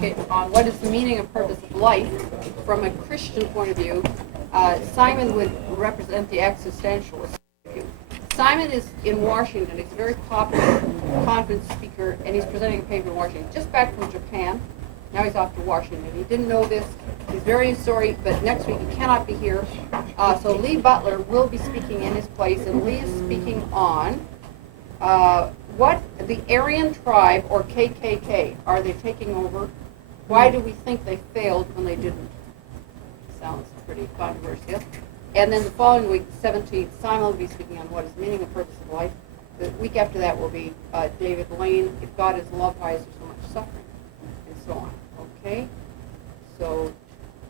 okay, on what is the meaning and purpose of life from a Christian point of view. Simon would represent the existentialist view. Simon is in Washington. He's a very popular conference speaker, and he's presenting a paper in Washington. Just back from Japan. Now he's off to Washington. He didn't know this. He's very sorry, but next week he cannot be here. So Lee Butler will be speaking in his place, and Lee is speaking on what the Aryan tribe, or KKK, are they taking over? Why do we think they failed when they didn't? Sounds pretty controversial. And then the following week, 17th, Simon will be speaking on what is the meaning and purpose of life. The week after that will be David Lane, if God is love, why is there so much suffering? And so on. Okay? So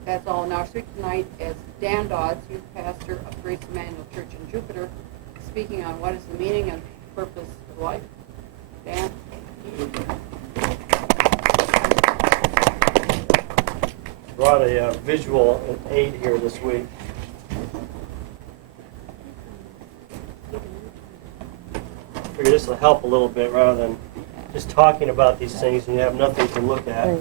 that's all. Now, speak tonight as Dan Dodds, youth pastor of Grace Emmanuel Church in Jupiter, speaking on what is the meaning and purpose of life. Dan? Brought a visual aid here this week. I figure this will help a little bit rather than just talking about these things and you have nothing to look at.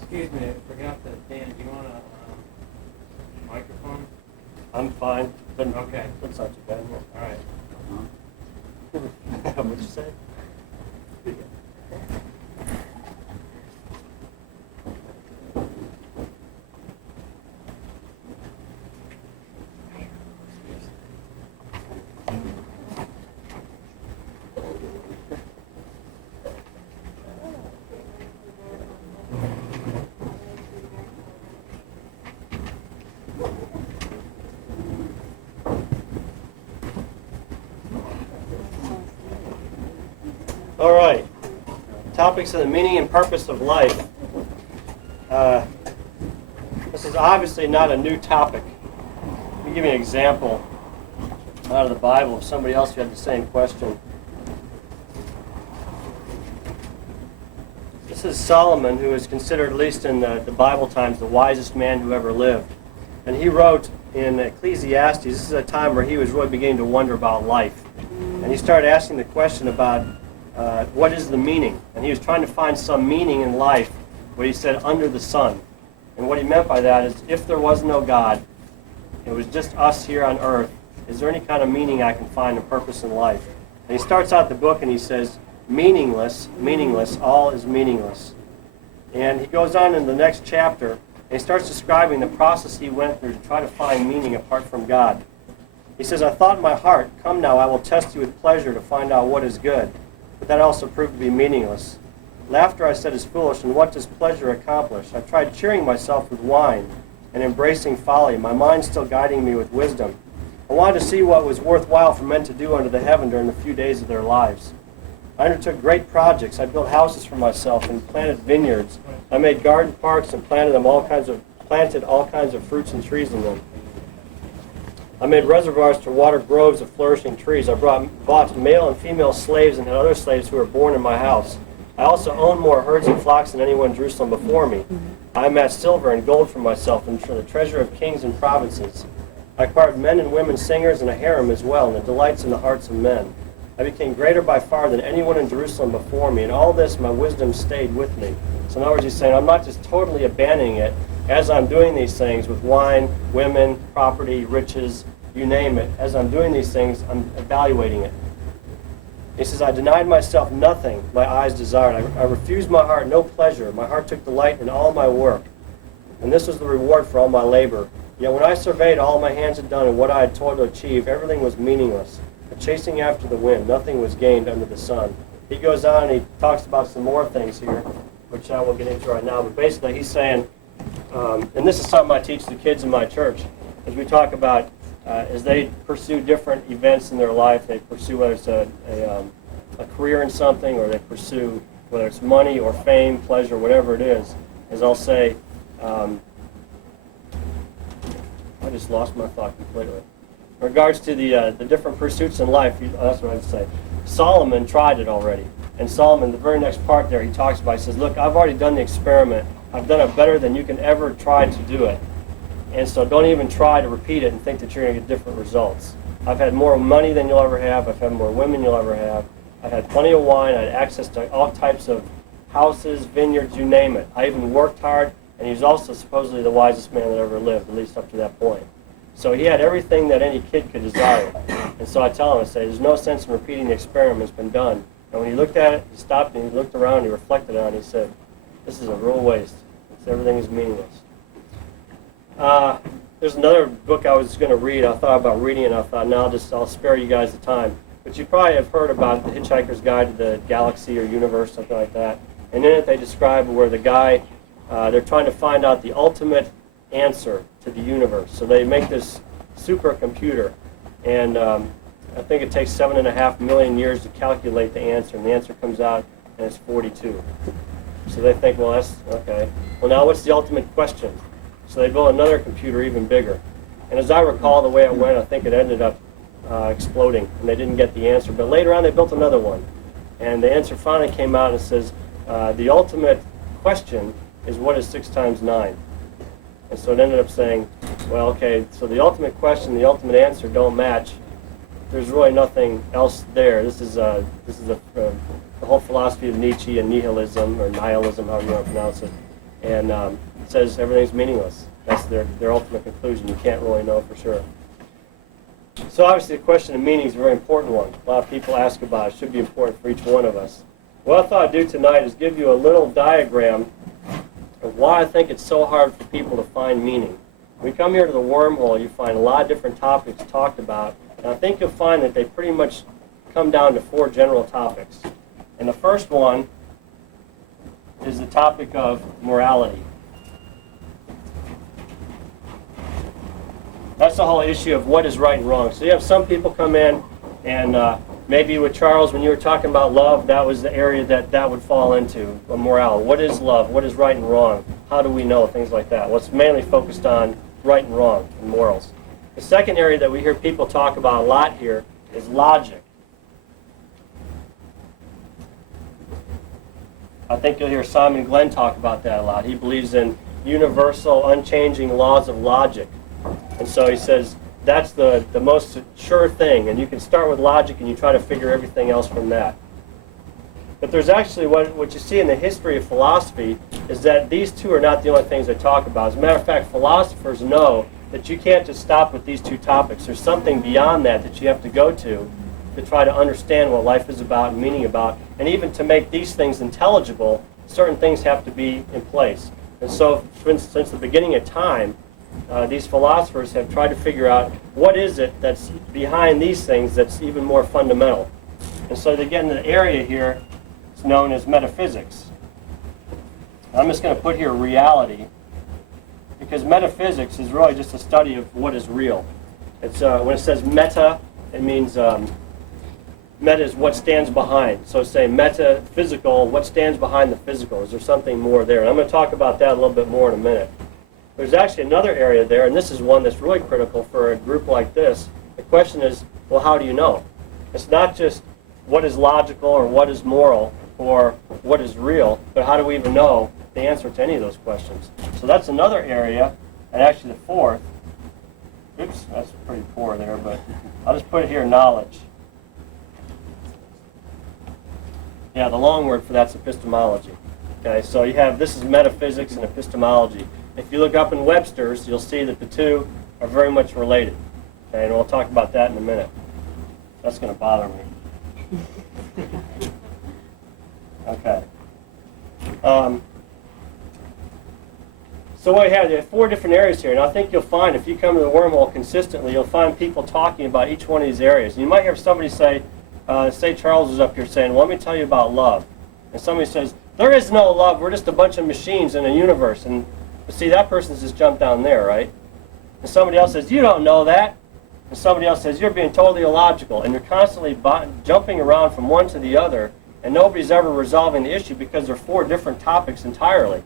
Excuse me, I forgot that. Dan, do you want a microphone? I'm fine. Okay. That's not too bad. All right. What'd you say? All right. Topics of the meaning and purpose of life. This is obviously not a new topic. Let me give you an example out of the Bible of somebody else who had the same question. This is Solomon, who is considered, at least in the Bible times, the wisest man who ever lived. And he wrote in Ecclesiastes, this is a time where he was really beginning to wonder about life. And he started asking the question about what is the meaning? And he was trying to find some meaning in life, what he said, under the sun. And what he meant by that is, if there was no God, it was just us here on earth, is there any kind of meaning I can find, a purpose in life? And he starts out the book and he says, meaningless, meaningless, all is meaningless. And he goes on in the next chapter, and he starts describing the process he went through to try to find meaning apart from God. He says, I thought in my heart, come now, I will test you with pleasure to find out what is good. But that also proved to be meaningless. Laughter, I said, is foolish, and what does pleasure accomplish? I tried cheering myself with wine and embracing folly, my mind still guiding me with wisdom. I wanted to see what was worthwhile for men to do under the heaven during the few days of their lives. I undertook great projects. I built houses for myself and planted vineyards. I made garden parks and planted all kinds of fruits and trees in them. I made reservoirs to water groves of flourishing trees. I bought male and female slaves and had other slaves who were born in my house. I also owned more herds and flocks than anyone in Jerusalem before me. I amassed silver and gold for myself and for the treasure of kings and provinces. I acquired men and women singers and a harem as well, and the delights in the hearts of men. I became greater by far than anyone in Jerusalem before me, and all this my wisdom stayed with me. So in other words, he's saying, I'm not just totally abandoning it. As I'm doing these things with wine, women, property, riches, you name it, as I'm doing these things, I'm evaluating it. He says, I denied myself nothing my eyes desired. I refused my heart no pleasure. My heart took delight in all my work. And this was the reward for all my labor. Yet when I surveyed all my hands had done and what I had toiled to achieve, everything was meaningless. A chasing after the wind, nothing was gained under the sun. He goes on and he talks about some more things here, which I won't get into right now. But basically he's saying, and this is something I teach the kids in my church, as we talk about as they pursue different events in their life, they pursue whether it's a career in something, or they pursue whether it's money or fame, pleasure, whatever it is, as I'll say, I just lost my thought completely. In regards to the different pursuits in life, that's what I'd say. Solomon tried it already. And Solomon, the very next part there, he talks about, he says, look, I've already done the experiment. I've done it better than you can ever try to do it. And so don't even try to repeat it and think that you're going to get different results. I've had more money than you'll ever have. I've had more women you'll ever have. I had plenty of wine. I had access to all types of houses, vineyards, you name it. I even worked hard, and he was also supposedly the wisest man that ever lived, at least up to that point. So he had everything that any kid could desire. And so I tell him, I say, there's no sense in repeating the experiment that's been done. And when he looked at it, he stopped and he looked around, he reflected on it, he said, this is a real waste. Everything is meaningless. There's another book I was going to read. I thought about reading it, and I thought, no, I'll spare you guys the time. But you probably have heard about The Hitchhiker's Guide to the Galaxy or Universe, something like that. And in it they describe where the guy, they're trying to find out the ultimate answer to the universe. So they make this supercomputer, and I think it takes 7.5 million years to calculate the answer, and the answer comes out, and it's 42. So they think, well, that's okay. Well, now what's the ultimate question? So they built another computer even bigger. And as I recall the way it went, I think it ended up exploding, and they didn't get the answer. But later on, they built another one. And the answer finally came out and says, the ultimate question is, what is 6 times 9? And so it ended up saying, well, okay, so the ultimate question, the ultimate answer don't match. There's really nothing else there. This is the whole philosophy of Nietzsche and nihilism, or nihilism, however you want to pronounce it. And it says everything's meaningless. That's their ultimate conclusion. You can't really know for sure. So obviously the question of meaning is a very important one. A lot of people ask about it. It should be important for each one of us. What I thought I'd do tonight is give you a little diagram of why I think it's so hard for people to find meaning. When you come here to the Wormhole, you find a lot of different topics talked about, and I think you'll find that they pretty much come down to 4 general topics. And the first one is the topic of morality. That's the whole issue of what is right and wrong. So you have some people come in, and maybe with Charles, when you were talking about love, that was the area that would fall into, morality. What is love? What is right and wrong? How do we know? Things like that. What's mainly focused on right and wrong and morals. The second area that we hear people talk about a lot here is logic. I think you'll hear Simon Glenn talk about that a lot. He believes in universal, unchanging laws of logic. And so he says that's the most sure thing, and you can start with logic and you try to figure everything else from that. But there's actually what you see in the history of philosophy is that these two are not the only things they talk about. As a matter of fact, philosophers know that you can't just stop with these 2 topics. There's something beyond that you have to go to try to understand what life is about and meaning about. And even to make these things intelligible, certain things have to be in place. And so since the beginning of time, these philosophers have tried to figure out what is it that's behind these things that's even more fundamental. And so they get into the area here, it's known as metaphysics. I'm just going to put here reality, because metaphysics is really just a study of what is real. It's when it says meta, it means meta is what stands behind. So say metaphysical, what stands behind the physical? Is there something more there? And I'm going to talk about that a little bit more in a minute. There's actually another area there, and this is one that's really critical for a group like this. The question is, well, how do you know? It's not just what is logical or what is moral or what is real, but how do we even know the answer to any of those questions? So that's another area, and actually the fourth. Oops, that's pretty poor there, but I'll just put it here, knowledge. Yeah, the long word for that's epistemology. Okay, so you have, this is metaphysics and epistemology. If you look up in Webster's, you'll see that the two are very much related. Okay, and we'll talk about that in a minute. That's going to bother me. Okay. So what you have, there are 4 different areas here, and I think you'll find, if you come to the Wormhole consistently, you'll find people talking about each one of these areas. And you might hear somebody say, say Charles is up here saying, well, let me tell you about love. And somebody says, there is no love, we're just a bunch of machines in a universe. And see, that person's just jumped down there, right? And somebody else says, you don't know that. And somebody else says, you're being totally illogical. And you're constantly jumping around from one to the other, and nobody's ever resolving the issue because they're 4 different topics entirely.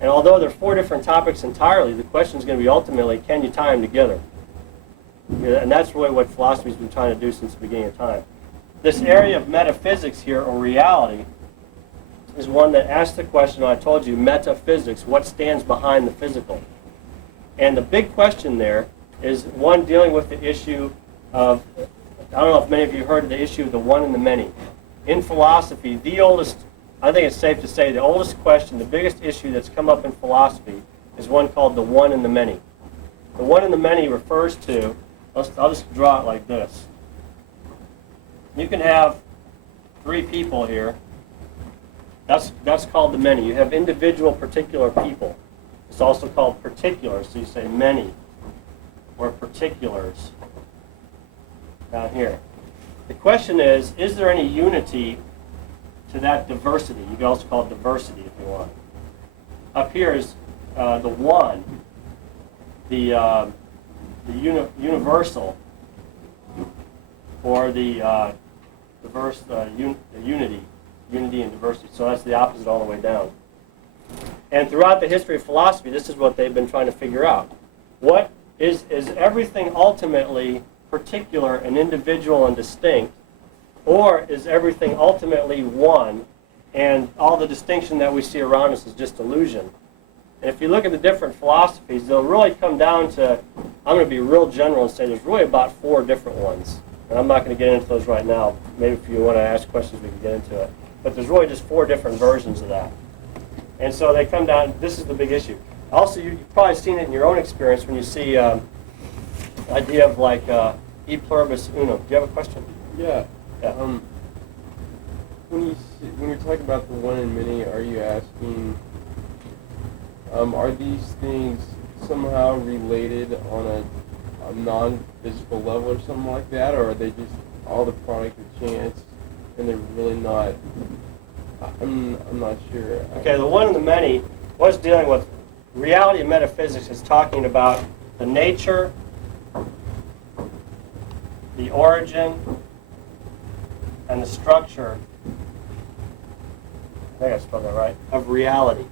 And although they're 4 different topics entirely, the question is going to be ultimately, can you tie them together? And that's really what philosophy's been trying to do since the beginning of time. This area of metaphysics here, or reality, is one that asks the question, I told you, metaphysics, what stands behind the physical? And the big question there is one dealing with the issue of, I don't know if many of you heard of the issue of the one and the many. in philosophy, the oldest, I think it's safe to say, the oldest question, the biggest issue that's come up in philosophy is one called the one and the many. The one and the many refers to, I'll just draw it like this. You can have 3 people here. That's called the many. You have individual particular people. It's also called particulars, so you say many or particulars down here. The question is there any unity to that diversity? You can also call it diversity if you want. Up here is the one, the universal, or the diverse, unity and diversity. So that's the opposite all the way down. And throughout the history of philosophy, this is what they've been trying to figure out. What is everything ultimately particular and individual and distinct, or is everything ultimately one, and all the distinction that we see around us is just illusion? And if you look at the different philosophies, they'll really come down to, I'm going to be real general and say there's really about 4 different ones. And I'm not going to get into those right now. Maybe if you want to ask questions, we can get into it. But there's really just 4 different versions of that. And so they come down, this is the big issue. Also, you've probably seen it in your own experience when you see the idea of like e pluribus unum. Do you have a question? Yeah. Yeah. When you're talking about the one and many, are you asking, are these things somehow related on a non-physical level or something like that, or are they just all the product of chance and they're really not? I'm not sure. Okay, the one and the many was dealing with reality of metaphysics. Is talking about the nature, the origin, and the structure, I think I spelled that right, of reality.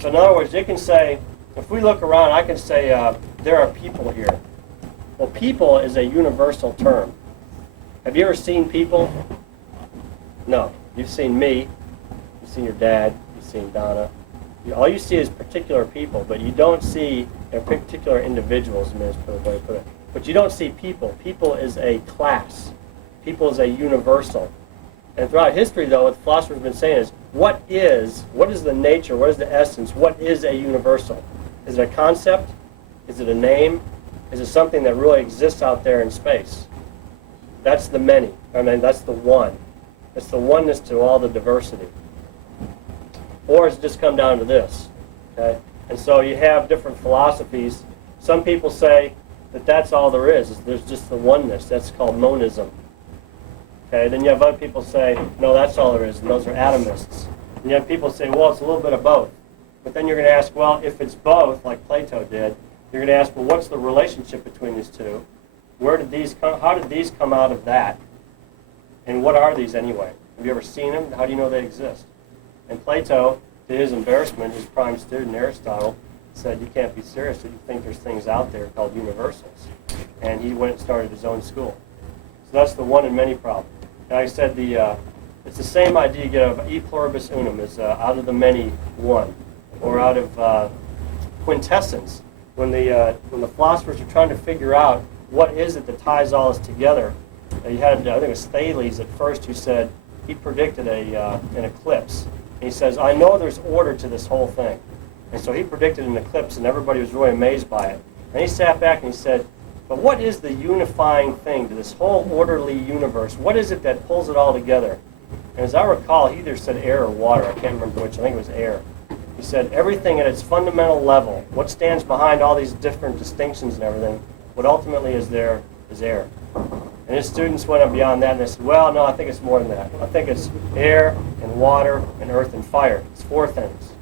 So in other words, you can say, if we look around, I can say there are people here. Well, people is a universal term. Have you ever seen people? No. You've seen me, you've seen your dad, you've seen Donna. All you see is particular people, but you don't see particular individuals, I mean, that's the way to put it. But you don't see people. People is a class. People is a universal. And throughout history, though, what the philosophers have been saying is, what is the nature, what is the essence, what is a universal? Is it a concept? Is it a name? Is it something that really exists out there in space? That's the many. I mean, that's the one. It's the oneness to all the diversity. Or does it just come down to this? Okay? And so you have different philosophies. Some people say that that's all there is there's just the oneness. That's called monism. Okay? Then you have other people say, no, that's all there is, and those are atomists. And you have people say, well, it's a little bit of both. But then you're going to ask, well, if it's both, like Plato did, you're going to ask, well, what's the relationship between these two? Where did these come? How did these come out of that? And what are these anyway? Have you ever seen them? How do you know they exist? And Plato, to his embarrassment, his prime student Aristotle said, you can't be serious if you think there's things out there called universals. And he went and started his own school. So that's the one and many problem. And I said it's the same idea you get of e pluribus unum, is out of the many one, or out of quintessence. When the philosophers are trying to figure out what is it that ties all this together, you had, I think it was Thales at first, who said he predicted an eclipse. And he says, I know there's order to this whole thing. And so he predicted an eclipse, and everybody was really amazed by it. And he sat back and he said, but what is the unifying thing to this whole orderly universe? What is it that pulls it all together? And as I recall, he either said air or water. I can't remember which. I think it was air. He said everything at its fundamental level, what stands behind all these different distinctions and everything, what ultimately is there is air. And his students went up beyond that, and they said, well, no, I think it's more than that. I think it's air and water and earth and fire. It's 4 things.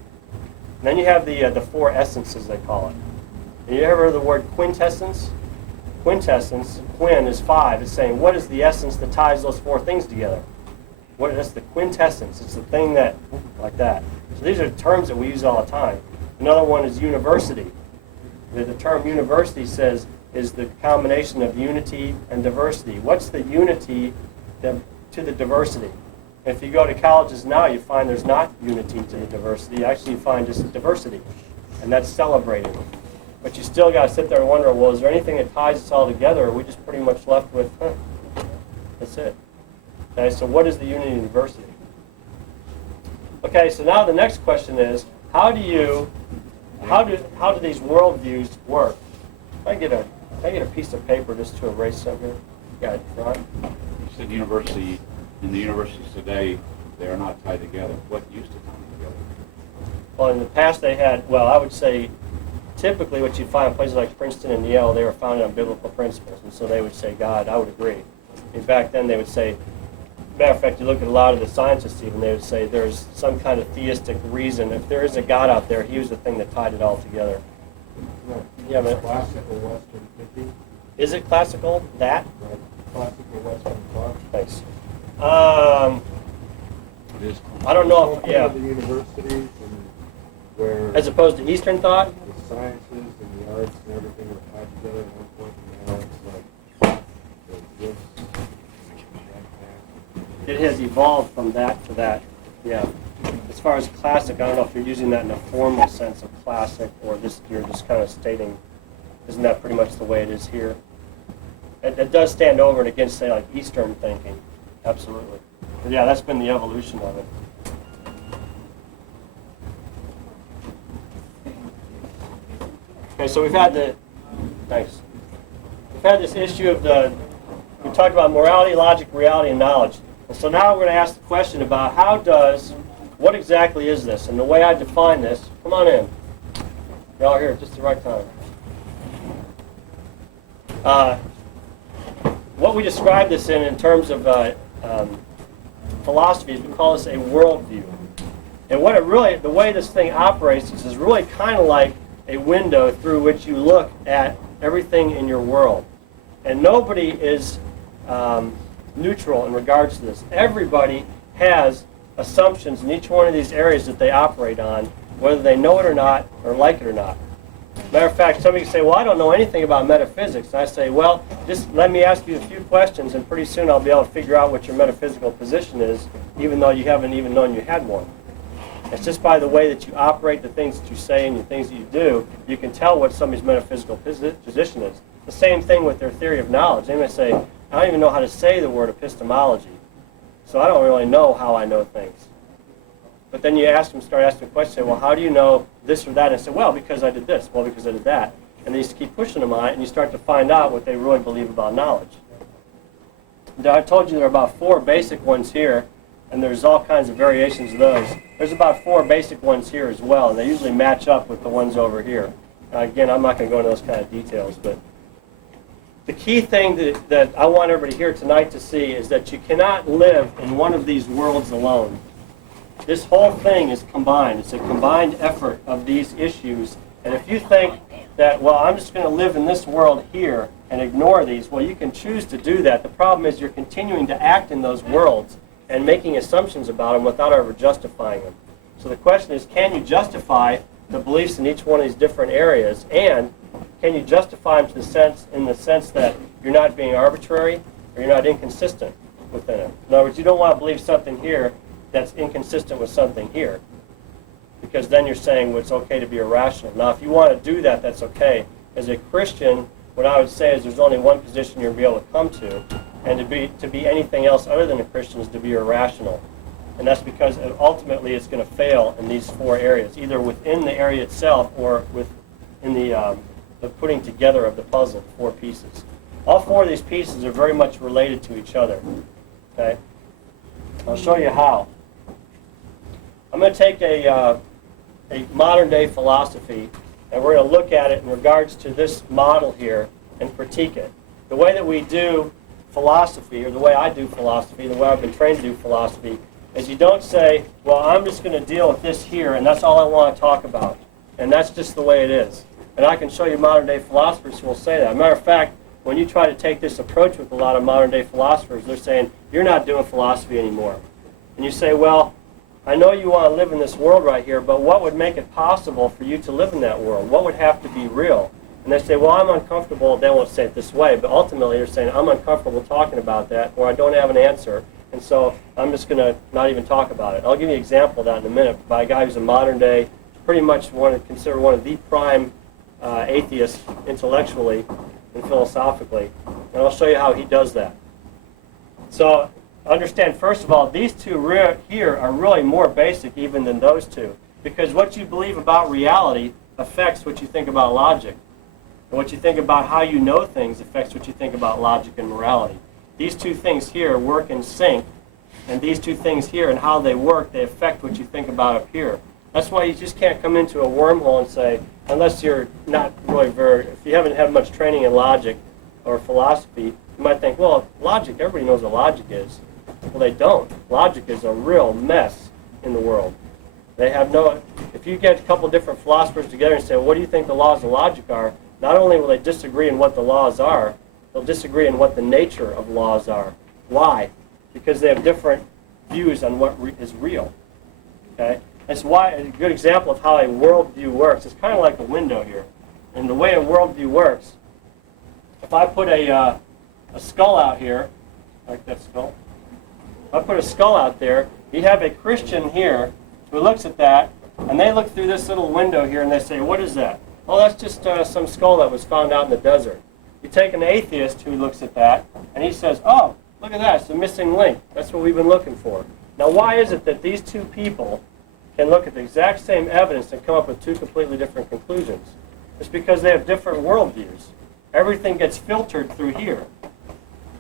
And then you have the 4 essences, they call it. And you ever heard the word quintessence? Quintessence, quin is 5. It's saying, what is the essence that ties those 4 things together? That's the quintessence. It's the thing that, like that. So these are terms that we use all the time. Another one is university. The term university says is the combination of unity and diversity. What's the unity to the diversity? If you go to colleges now, you find there's not unity to the diversity. Actually, you find just diversity, and that's celebrated. But you still got to sit there and wonder, well, is there anything that ties us all together, or are we just pretty much left with, that's it? Okay, so what is the Unity University? Okay, so now the next question is, how do these worldviews work? Can I get a piece of paper just to erase something here? Got it, Ron? You said university, in the universities today, they are not tied together. What used to tie them together? Well, in the past they had, well, I would say typically what you'd find in places like Princeton and Yale, they were founded on biblical principles, and so they would say God. I would agree. And back then they would say, matter of fact, you look at a lot of the scientists even, they would say there's some kind of theistic reason. If there is a God out there, he was the thing that tied it all together. Yeah, but Classical Western thinking, is it classical, that? right? Classical Western thought. Thanks. It is. I don't know if, yeah. The universities and where As opposed to Eastern thought? the sciences and the arts and everything were tied together at one point, and now it's like the gifts, It has evolved from that to that, yeah. As far as classic, I don't know if you're using that in a formal sense of classic, or just you're just kind of stating, isn't that pretty much the way it is here? It does stand over and against, say, like Eastern thinking, absolutely. But yeah, that's been the evolution of it. Okay, so we've had we've had this issue of we talked about morality, logic, reality, and knowledge. And so now we're going to ask the question about what exactly is this? And the way I define this, come on in. Y'all are here at just the right time. What we describe this in terms of philosophy is we call this a worldview. And the way this thing operates is really kind of like a window through which you look at everything in your world. And nobody is neutral in regards to this. Everybody has assumptions in each one of these areas that they operate on, whether they know it or not, or like it or not. Matter of fact, somebody can say, well, I don't know anything about metaphysics. And I say, well, just let me ask you a few questions, and pretty soon I'll be able to figure out what your metaphysical position is, even though you haven't even known you had one. It's just by the way that you operate, the things that you say, and the things that you do, you can tell what somebody's metaphysical position is. The same thing with their theory of knowledge. They may say, I don't even know how to say the word epistemology, so I don't really know how I know things. But then you start asking questions, say, well, how do you know this or that? And I say, well, because I did this, well, because I did that. And then you just keep pushing them on it, and you start to find out what they really believe about knowledge. Now, I told you there are about 4 basic ones here, and there's all kinds of variations of those. There's about 4 basic ones here as well, and they usually match up with the ones over here. Again, I'm not going to go into those kind of details, but the key thing that I want everybody here tonight to see is that you cannot live in one of these worlds alone. This whole thing is combined. It's a combined effort of these issues. And if you think that, well, I'm just going to live in this world here and ignore these, well, you can choose to do that. The problem is you're continuing to act in those worlds and making assumptions about them without ever justifying them. So the question is, can you justify the beliefs in each one of these different areas, and can you justify them in the sense that you're not being arbitrary or you're not inconsistent within it? In other words, you don't want to believe something here that's inconsistent with something here, because then you're saying, well, it's okay to be irrational. Now, if you want to do that, that's okay. As a Christian, what I would say is there's only one position you'll be able to come to, and to be anything else other than a Christian is to be irrational. And that's because ultimately it's going to fail in these 4 areas, either within the area itself or in the putting together of the puzzle, 4 pieces. All 4 of these pieces are very much related to each other. Okay? I'll show you how. I'm going to take a modern-day philosophy, and we're going to look at it in regards to this model here and critique it. The way that we do philosophy, or the way I do philosophy, the way I've been trained to do philosophy, is you don't say, well, I'm just going to deal with this here, and that's all I want to talk about. And that's just the way it is. And I can show you modern-day philosophers who will say that. As a matter of fact, when you try to take this approach with a lot of modern-day philosophers, they're saying, you're not doing philosophy anymore. And you say, well, I know you want to live in this world right here, but what would make it possible for you to live in that world? What would have to be real? And they say, well, I'm uncomfortable. They won't say it this way, but ultimately they're saying, I'm uncomfortable talking about that, or I don't have an answer, and so I'm just going to not even talk about it. I'll give you an example of that in a minute by a guy who's a modern-day, pretty much considered one of the prime atheists intellectually and philosophically, and I'll show you how he does that. So understand, first of all, these two here are really more basic even than those two. Because what you believe about reality affects what you think about logic. And what you think about how you know things affects what you think about logic and morality. These two things here work in sync, and these two things here and how they work, they affect what you think about up here. That's why you just can't come into a wormhole and say, unless you're not really if you haven't had much training in logic or philosophy, you might think, well, logic, everybody knows what logic is. Well, they don't. Logic is a real mess in the world. They have no, if you get a couple different philosophers together and say, well, what do you think the laws of logic are? Not only will they disagree in what the laws are, they'll disagree in what the nature of laws are. Why? Because they have different views on what is real. Okay? That's why a good example of how a worldview works. It's kind of like a window here. And the way a worldview works, if I put a skull out here, like that skull, if I put a skull out there, you have a Christian here who looks at that, and they look through this little window here and they say, what is that? Well, that's just some skull that was found out in the desert. You take an atheist who looks at that, and he says, oh, look at that, it's the missing link. That's what we've been looking for. Now, why is it that these two people can look at the exact same evidence and come up with two completely different conclusions? It's because they have different worldviews. Everything gets filtered through here.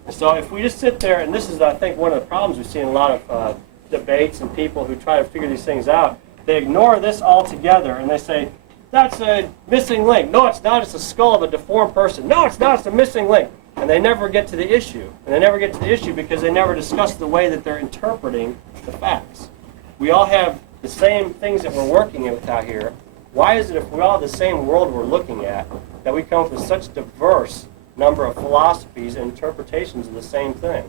And so if we just sit there, and this is, I think, one of the problems we see in a lot of debates and people who try to figure these things out, they ignore this altogether, and they say, that's a missing link. No, it's not. It's a skull of a deformed person. No, it's not. It's a missing link. And they never get to the issue. And they never get to the issue because they never discuss the way that they're interpreting the facts. We all have the same things that we're working with out here. Why is it if we all have the same world we're looking at that we come up with such diverse number of philosophies and interpretations of the same thing?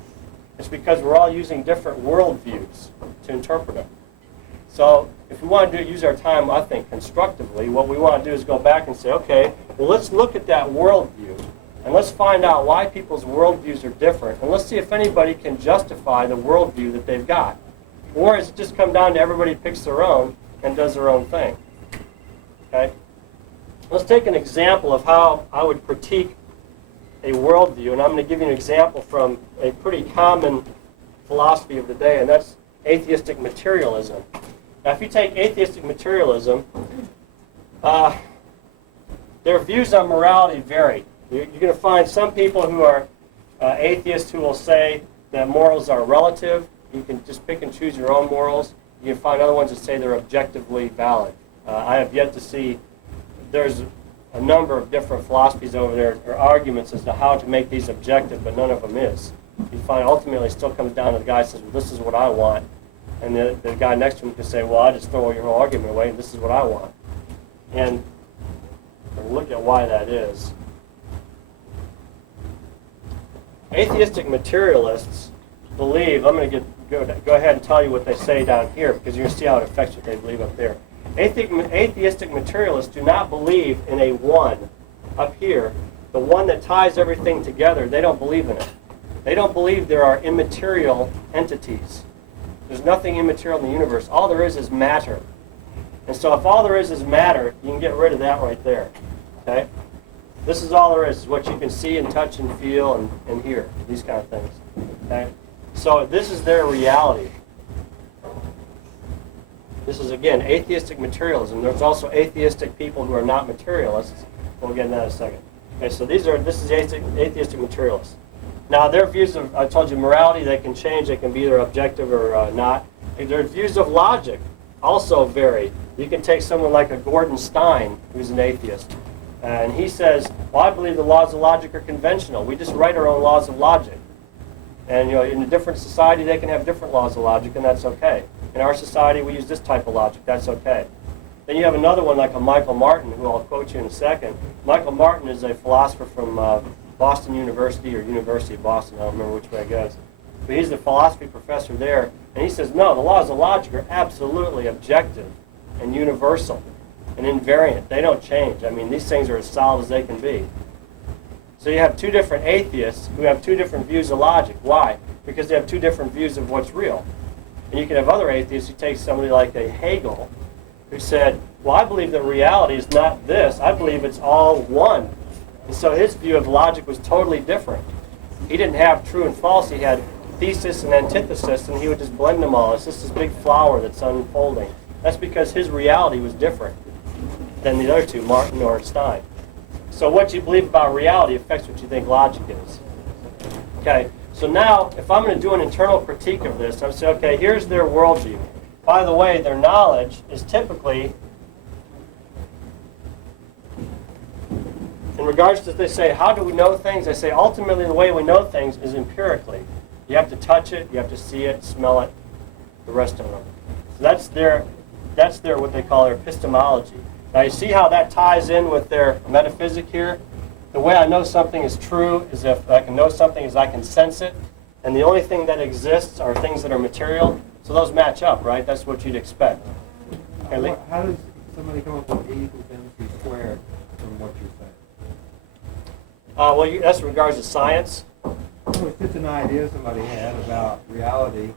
It's because we're all using different worldviews to interpret them. So if we want to use our time, I think, constructively, what we want to do is go back and say, okay, well, let's look at that worldview, and let's find out why people's worldviews are different, and let's see if anybody can justify the worldview that they've got. Or does it just come down to everybody picks their own and does their own thing? Okay? Let's take an example of how I would critique a worldview, and I'm going to give you an example from a pretty common philosophy of the day, and that's atheistic materialism. Now, if you take atheistic materialism, their views on morality vary. You're going to find some people who are atheists who will say that morals are relative. You can just pick and choose your own morals. You can find other ones that say they're objectively valid. I have yet to see, there's a number of different philosophies over there, or arguments as to how to make these objective, but none of them is. You find ultimately it still comes down to the guy who says, well, this is what I want. And the guy next to him can say, well, I just throw your whole argument away, and this is what I want. And look at why that is. Atheistic materialists believe, I'm going to go ahead and tell you what they say down here, because you're going to see how it affects what they believe up there. Atheistic materialists do not believe in a one up here, the one that ties everything together. They don't believe in it. They don't believe there are immaterial entities. There's nothing immaterial in the universe. All there is matter. And so if all there is matter, you can get rid of that right there. Okay? This is all there is what you can see and touch and feel and hear, these kind of things. Okay? So this is their reality. This is, again, atheistic materialism. There's also atheistic people who are not materialists. We'll get into that in a second. Okay, so this is atheistic materialists. Now, their views of, I told you, morality, they can change. They can be either objective or not. Their views of logic also vary. You can take someone like a Gordon Stein, who's an atheist, and he says, well, I believe the laws of logic are conventional. We just write our own laws of logic. And, in a different society, they can have different laws of logic, and that's okay. In our society, we use this type of logic. That's okay. Then you have another one like a Michael Martin, who I'll quote you in a second. Michael Martin is a philosopher from Boston University or University of Boston. I don't remember which way it goes. But he's the philosophy professor there. And he says, no, the laws of logic are absolutely objective and universal and invariant. They don't change. I mean, these things are as solid as they can be. So you have two different atheists who have two different views of logic. Why? Because they have two different views of what's real. And you can have other atheists who take somebody like a Hegel, who said, well, I believe that reality is not this. I believe it's all one. And so his view of logic was totally different. He didn't have true and false. He had thesis and antithesis, and he would just blend them all. It's just this big flower that's unfolding. That's because his reality was different than the other two, Martin or Stein. So what you believe about reality affects what you think logic is. Okay, so now if I'm going to do an internal critique of this, I would say, okay, here's their worldview. By the way, their knowledge is typically, in regards to, they say, how do we know things? They say, ultimately, the way we know things is empirically. You have to touch it, you have to see it, smell it, the rest of them. So that's their what they call their epistemology. Now, you see how that ties in with their metaphysic here? The way I know something is true is if I can know something is I can sense it, and the only thing that exists are things that are material. So those match up, right? That's what you'd expect. Okay, How does somebody come up with E equals MC squared from what you're saying? That's in regards to science. Well, it's just an idea somebody had about reality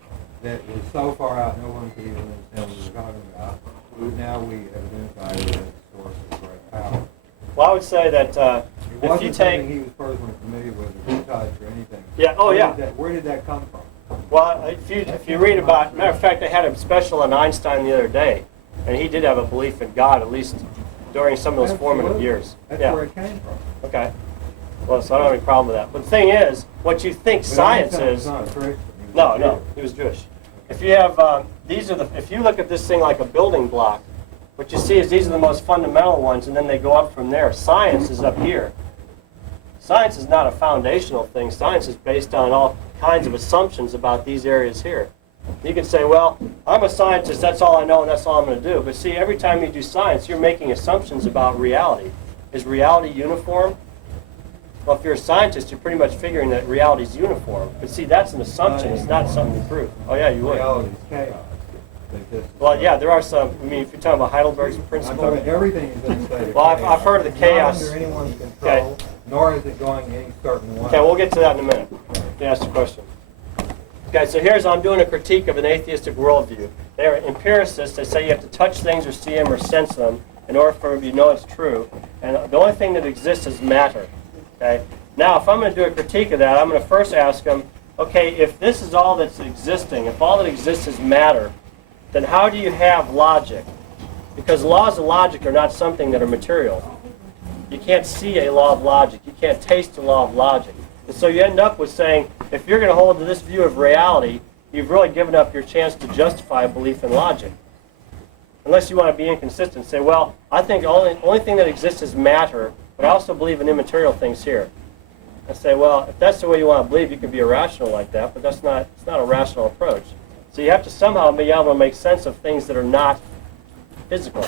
that was so far out no one could even understand what we were talking about. But now we have identified it as a source of great power. Well, I would say that It if wasn't you something take... he was personally familiar with, or touch, or anything. Yeah, oh yeah. Where did that come from? Well, if you read about... Matter of fact, I had a special on Einstein the other day, and he did have a belief in God, at least during some of those formative Absolutely. years. That's Yeah. where it came from. Okay. Well, so I don't have any problem with that. But the thing is, what you think But science Einstein was is... not a Christian. He was No, a no, Jew. he was Jewish. If you have, if you look at this thing like a building block, what you see is these are the most fundamental ones, and then they go up from there. Science is up here. Science is not a foundational thing. Science is based on all kinds of assumptions about these areas here. You can say, well, I'm a scientist, that's all I know, and that's all I'm going to do. But see, every time you do science, you're making assumptions about reality. Is reality uniform? Well, if you're a scientist, you're pretty much figuring that reality is uniform. But see, that's an assumption. It's not something to prove. Oh, yeah, you would. Reality is chaos. Well, yeah, there are some. I mean, if you're talking about Heidelberg's I'm principle. talking everything is in a state of Well, chaos. I've heard of the It's chaos. not under anyone's control, nor is it going any certain way. Okay, we'll get to that in a minute. You ask the question. Okay, so I'm doing a critique of an atheistic worldview. They're empiricists. They say you have to touch things or see them or sense them in order for you to know it's true. And the only thing that exists is matter. Okay. Now, if I'm going to do a critique of that, I'm going to first ask them, okay, if this is all that's existing, if all that exists is matter, then how do you have logic? Because laws of logic are not something that are material. You can't see a law of logic. You can't taste a law of logic. And so you end up with saying, if you're going to hold to this view of reality, you've really given up your chance to justify a belief in logic. Unless you want to be inconsistent. Say, well, I think the only thing that exists is matter, but I also believe in immaterial things here. I say, well, if that's the way you want to believe, you could be irrational like that, but it's not a rational approach. So you have to somehow be able to make sense of things that are not physical.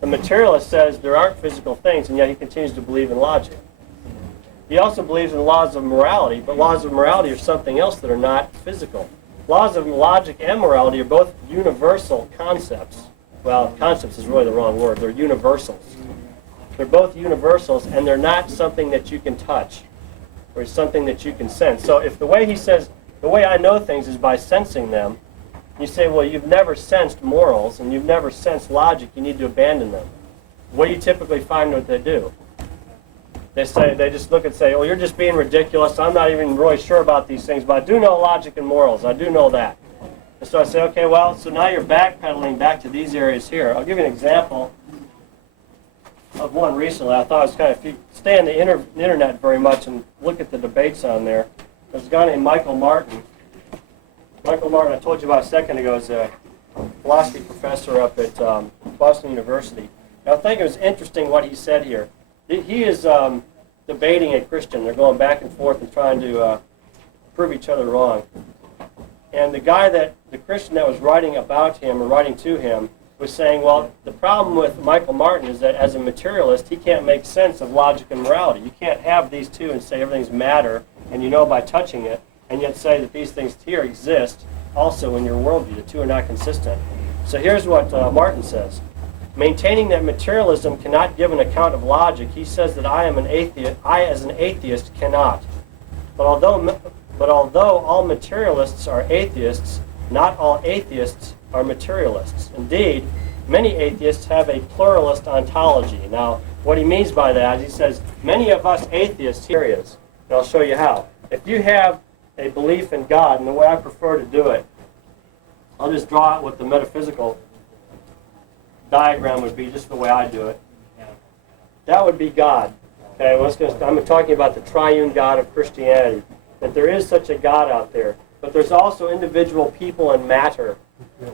The materialist says there aren't physical things, and yet he continues to believe in logic. He also believes in laws of morality, but laws of morality are something else that are not physical. Laws of logic and morality are both universal concepts. Well, concepts is really the wrong word. They're universals. They're both universals, and they're not something that you can touch or something that you can sense. So if the way he says, the way I know things is by sensing them, you say, well, you've never sensed morals and you've never sensed logic, you need to abandon them. What do you typically find what they do? They just look and say, oh, you're just being ridiculous. I'm not even really sure about these things, but I do know logic and morals. I do know that. And so I say, okay, well, so now you're backpedaling back to these areas here. I'll give you an example of one recently. I thought it was kind of, if you stay on the internet very much and look at the debates on there, there's a guy named Michael Martin. Michael Martin, I told you about a second ago, is a philosophy professor up at Boston University. Now, I think it was interesting what he said here. He is debating a Christian. They're going back and forth and trying to prove each other wrong. And the Christian that was writing about him or writing to him was saying, well, the problem with Michael Martin is that as a materialist, he can't make sense of logic and morality. You can't have these two and say everything's matter, and you know by touching it, and yet say that these things here exist also in your worldview. The two are not consistent. So here's what Martin says. Maintaining that materialism cannot give an account of logic, he says that I as an atheist cannot. But although all materialists are atheists, not all atheists are materialists. Indeed, many atheists have a pluralist ontology. Now, what he means by that is he says, many of us atheists, here he is, and I'll show you how. If you have a belief in God, and the way I prefer to do it, I'll just draw out what the metaphysical diagram would be, just the way I do it. That would be God. Okay, I'm talking about the triune God of Christianity, that there is such a God out there, but there's also individual people and matter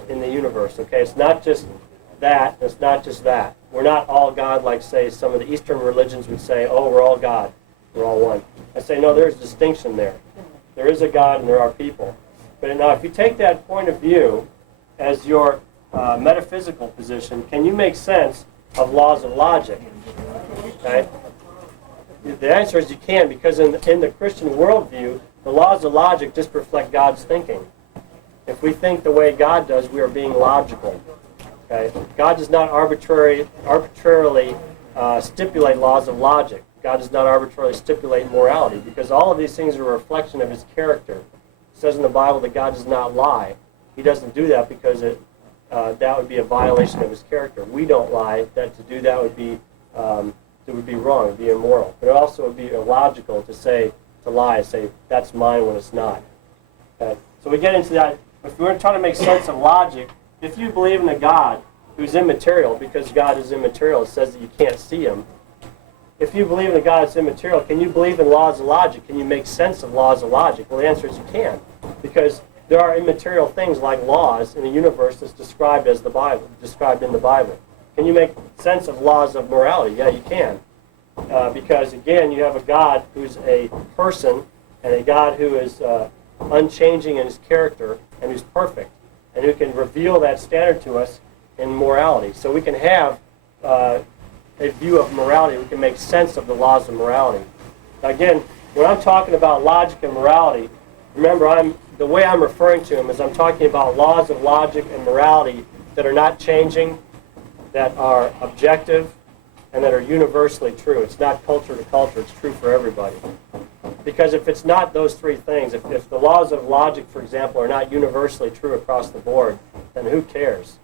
in the universe. Okay, it's not just that, it's not just that. We're not all God like, say, some of the Eastern religions would say, oh, we're all God, we're all one. I say, no, there's distinction there. There is a God and there are people. But now, if you take that point of view as your metaphysical position, can you make sense of laws of logic? Okay? The answer is you can, because in the Christian worldview, the laws of logic just reflect God's thinking. If we think the way God does, we are being logical. Okay? God does not arbitrarily stipulate laws of logic. God does not arbitrarily stipulate morality, because all of these things are a reflection of his character. It says in the Bible that God does not lie. He doesn't do that because that would be a violation of his character. We don't lie. To do that would be wrong. It would be immoral. But it also would be illogical to lie and say that's mine when it's not. Okay? So we get into that. If we're trying to make sense of logic, if you believe in a God who's immaterial, because God is immaterial, it says that you can't see him. If you believe in a God that's immaterial, can you believe in laws of logic? Can you make sense of laws of logic? Well, the answer is you can, because there are immaterial things like laws in a universe that's described in the Bible. Can you make sense of laws of morality? Yeah, you can, because again, you have a God who's a person and a God who is unchanging in his character and who's perfect, and who can reveal that standard to us in morality. So we can have a view of morality. We can make sense of the laws of morality. Now again, when I'm talking about logic and morality, remember, the way I'm referring to them is I'm talking about laws of logic and morality that are not changing, that are objective, and that are universally true. It's not culture to culture. It's true for everybody. Because if it's not those three things, if the laws of logic, for example, are not universally true across the board, then who cares?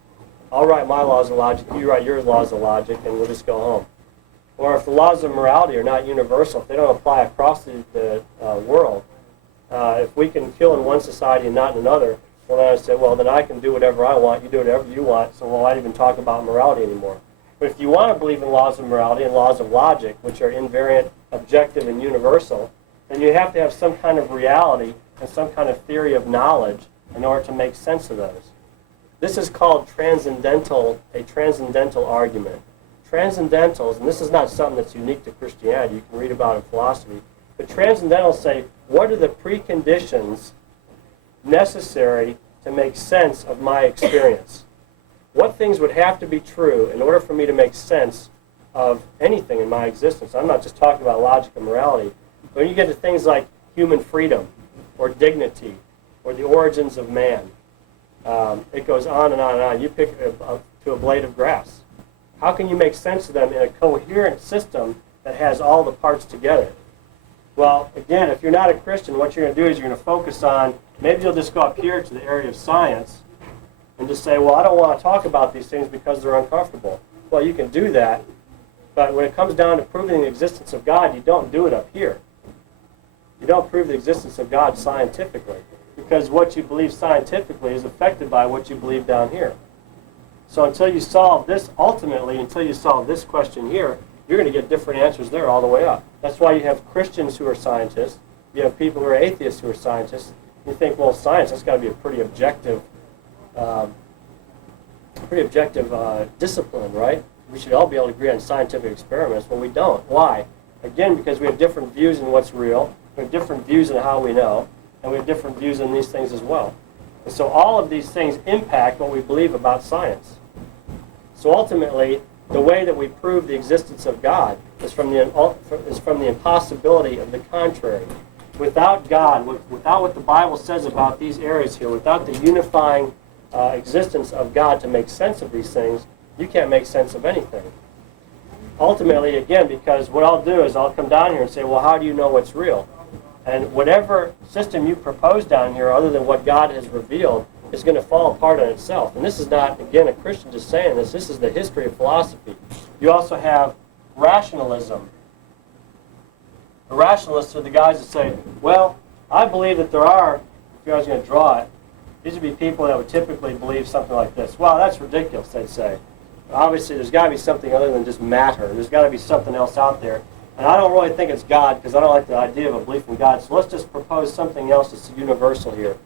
I'll write my laws of logic, you write your laws of logic, and we'll just go home. Or if the laws of morality are not universal, if they don't apply across the world, if we can kill in one society and not in another, well, then I say, well, then I can do whatever I want, you do whatever you want, so why even talk about morality anymore? But if you want to believe in laws of morality and laws of logic, which are invariant, objective, and universal, then you have to have some kind of reality and some kind of theory of knowledge in order to make sense of those. This is called a transcendental argument. Transcendentals, and this is not something that's unique to Christianity, you can read about in philosophy, but transcendentals say, what are the preconditions necessary to make sense of my experience? What things would have to be true in order for me to make sense of anything in my existence? I'm not just talking about logic and morality. When you get to things like human freedom or dignity or the origins of man, it goes on and on and on. You pick to a blade of grass. How can you make sense of them in a coherent system that has all the parts together? Well, again, if you're not a Christian, what you're going to do is you're going to focus on, maybe you'll just go up here to the area of science and just say, well, I don't want to talk about these things because they're uncomfortable. Well, you can do that, but when it comes down to proving the existence of God, you don't do it up here. You don't prove the existence of God scientifically, because what you believe scientifically is affected by what you believe down here. So until you solve this, ultimately, until you solve this question here, you're going to get different answers there all the way up. That's why you have Christians who are scientists. You have people who are atheists who are scientists. You think, well, science, that's got to be a pretty objective discipline, right? We should all be able to agree on scientific experiments. Well, we don't. Why? Again, because we have different views in what's real. We have different views in how we know. And we have different views in these things as well. And so all of these things impact what we believe about science. So ultimately, the way that we prove the existence of God is from the impossibility of the contrary. Without God, without what the Bible says about these areas here, without the unifying existence of God to make sense of these things, you can't make sense of anything. Ultimately, again, because what I'll do is I'll come down here and say, well, how do you know what's real? And whatever system you propose down here, other than what God has revealed, is going to fall apart on itself. And this is not, again, a Christian just saying this. This is the history of philosophy. You also have rationalism. The rationalists are the guys that say, well, I believe that there are, if I was going to draw it, these would be people that would typically believe something like this. Well, that's ridiculous, they'd say. Obviously, there's got to be something other than just matter. There's got to be something else out there. And I don't really think it's God, because I don't like the idea of a belief in God. So let's just propose something else that's universal here.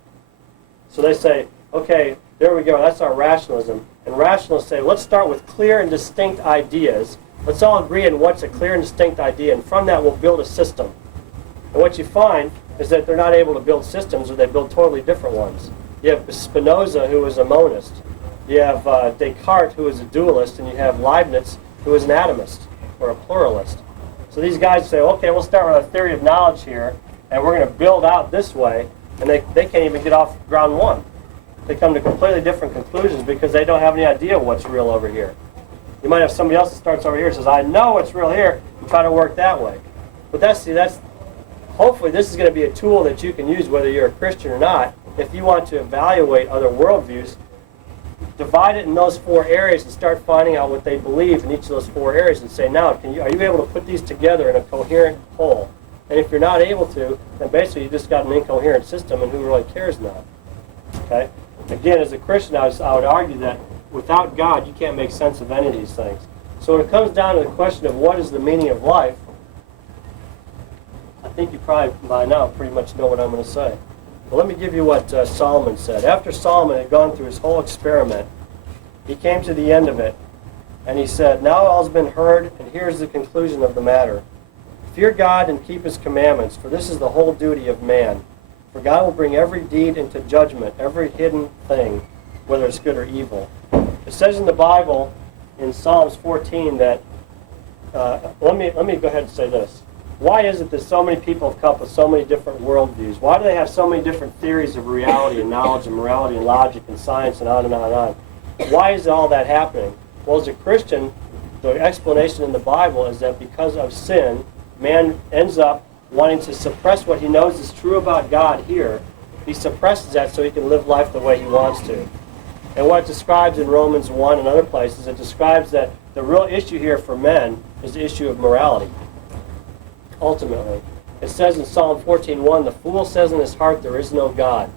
So they say, okay, there we go, that's our rationalism. And rationalists say, let's start with clear and distinct ideas. Let's all agree on what's a clear and distinct idea, and from that we'll build a system. And what you find is that they're not able to build systems, or they build totally different ones. You have Spinoza, who was a monist. You have Descartes, who is a dualist, and you have Leibniz, who is an atomist, or a pluralist. So these guys say, okay, we'll start with a theory of knowledge here, and we're going to build out this way, and they can't even get off ground one. They come to completely different conclusions because they don't have any idea what's real over here. You might have somebody else that starts over here and says, I know what's real here, and try to work that way. But that's hopefully this is going to be a tool that you can use whether you're a Christian or not. If you want to evaluate other worldviews, divide it in those 4 areas and start finding out what they believe in each of those 4 areas and say, now, are you able to put these together in a coherent whole? And if you're not able to, then basically you just got an incoherent system, and who really cares now? Okay? Again, as a Christian, I would argue that without God, you can't make sense of any of these things. So when it comes down to the question of what is the meaning of life, I think you probably by now pretty much know what I'm going to say. But let me give you what Solomon said. After Solomon had gone through his whole experiment, he came to the end of it, and he said, now all's been heard, and here's the conclusion of the matter. Fear God and keep his commandments, for this is the whole duty of man. For God will bring every deed into judgment, every hidden thing, whether it's good or evil. It says in the Bible, in Psalms 14, that, let me go ahead and say this. Why is it that so many people have come up with so many different worldviews? Why do they have so many different theories of reality and knowledge and morality and logic and science and on and on and on? Why is all that happening? Well, as a Christian, the explanation in the Bible is that because of sin, man ends up wanting to suppress what he knows is true about God here. He suppresses that so he can live life the way he wants to. And what it describes in Romans 1 and other places, it describes that the real issue here for men is the issue of morality. Ultimately, it says in Psalm 14:1, the fool says in his heart, there is no God.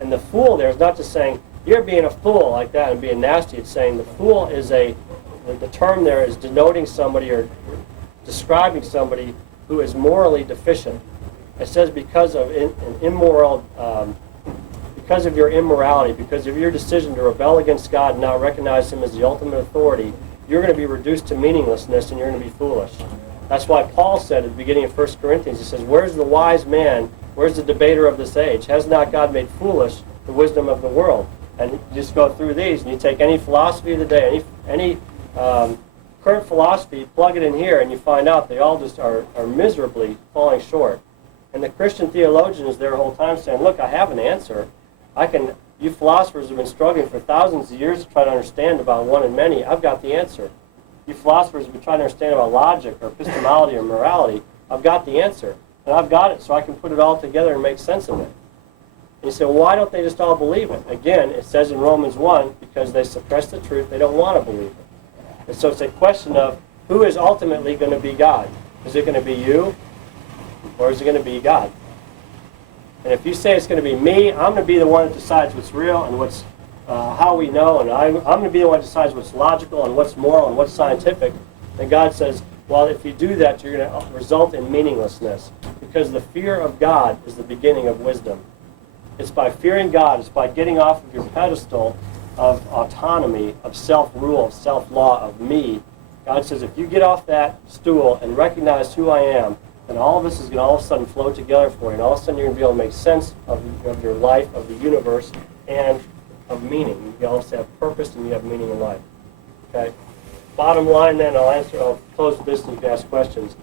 And the fool there is not just saying, you're being a fool like that and being nasty. It's saying the fool is the term there is denoting somebody or describing somebody who is morally deficient. It says because of because of your immorality, because of your decision to rebel against God and not recognize him as the ultimate authority, you're going to be reduced to meaninglessness and you're going to be foolish. That's why Paul said at the beginning of 1 Corinthians, he says, where's the wise man? Where's the debater of this age? Has not God made foolish the wisdom of the world? And you just go through these, and you take any philosophy of the day, any current philosophy, plug it in here, and you find out they all just are miserably falling short. And the Christian theologian is there the whole time saying, look, I have an answer. You philosophers have been struggling for thousands of years to try to understand about one and many. I've got the answer. You philosophers have been trying to understand about logic or epistemology or morality. I've got the answer. And I've got it so I can put it all together and make sense of it. And you say, well, why don't they just all believe it? Again, it says in Romans 1, because they suppress the truth, they don't want to believe it. And so it's a question of who is ultimately going to be God? Is it going to be you, or is it going to be God? And if you say it's going to be me, I'm going to be the one that decides what's real and what's how we know, and I'm going to be the one that decides what's logical and what's moral and what's scientific. And God says, well, if you do that, you're going to result in meaninglessness, because the fear of God is the beginning of wisdom. It's by fearing God, it's by getting off of your pedestal of autonomy, of self-rule, of self-law, of me. God says, if you get off that stool and recognize who I am, then all of this is going to all of a sudden flow together for you, and all of a sudden you're going to be able to make sense of your life, of the universe, and of meaning. You also have purpose and you have meaning in life. Okay? Bottom line then, I'll close with this and you can ask questions.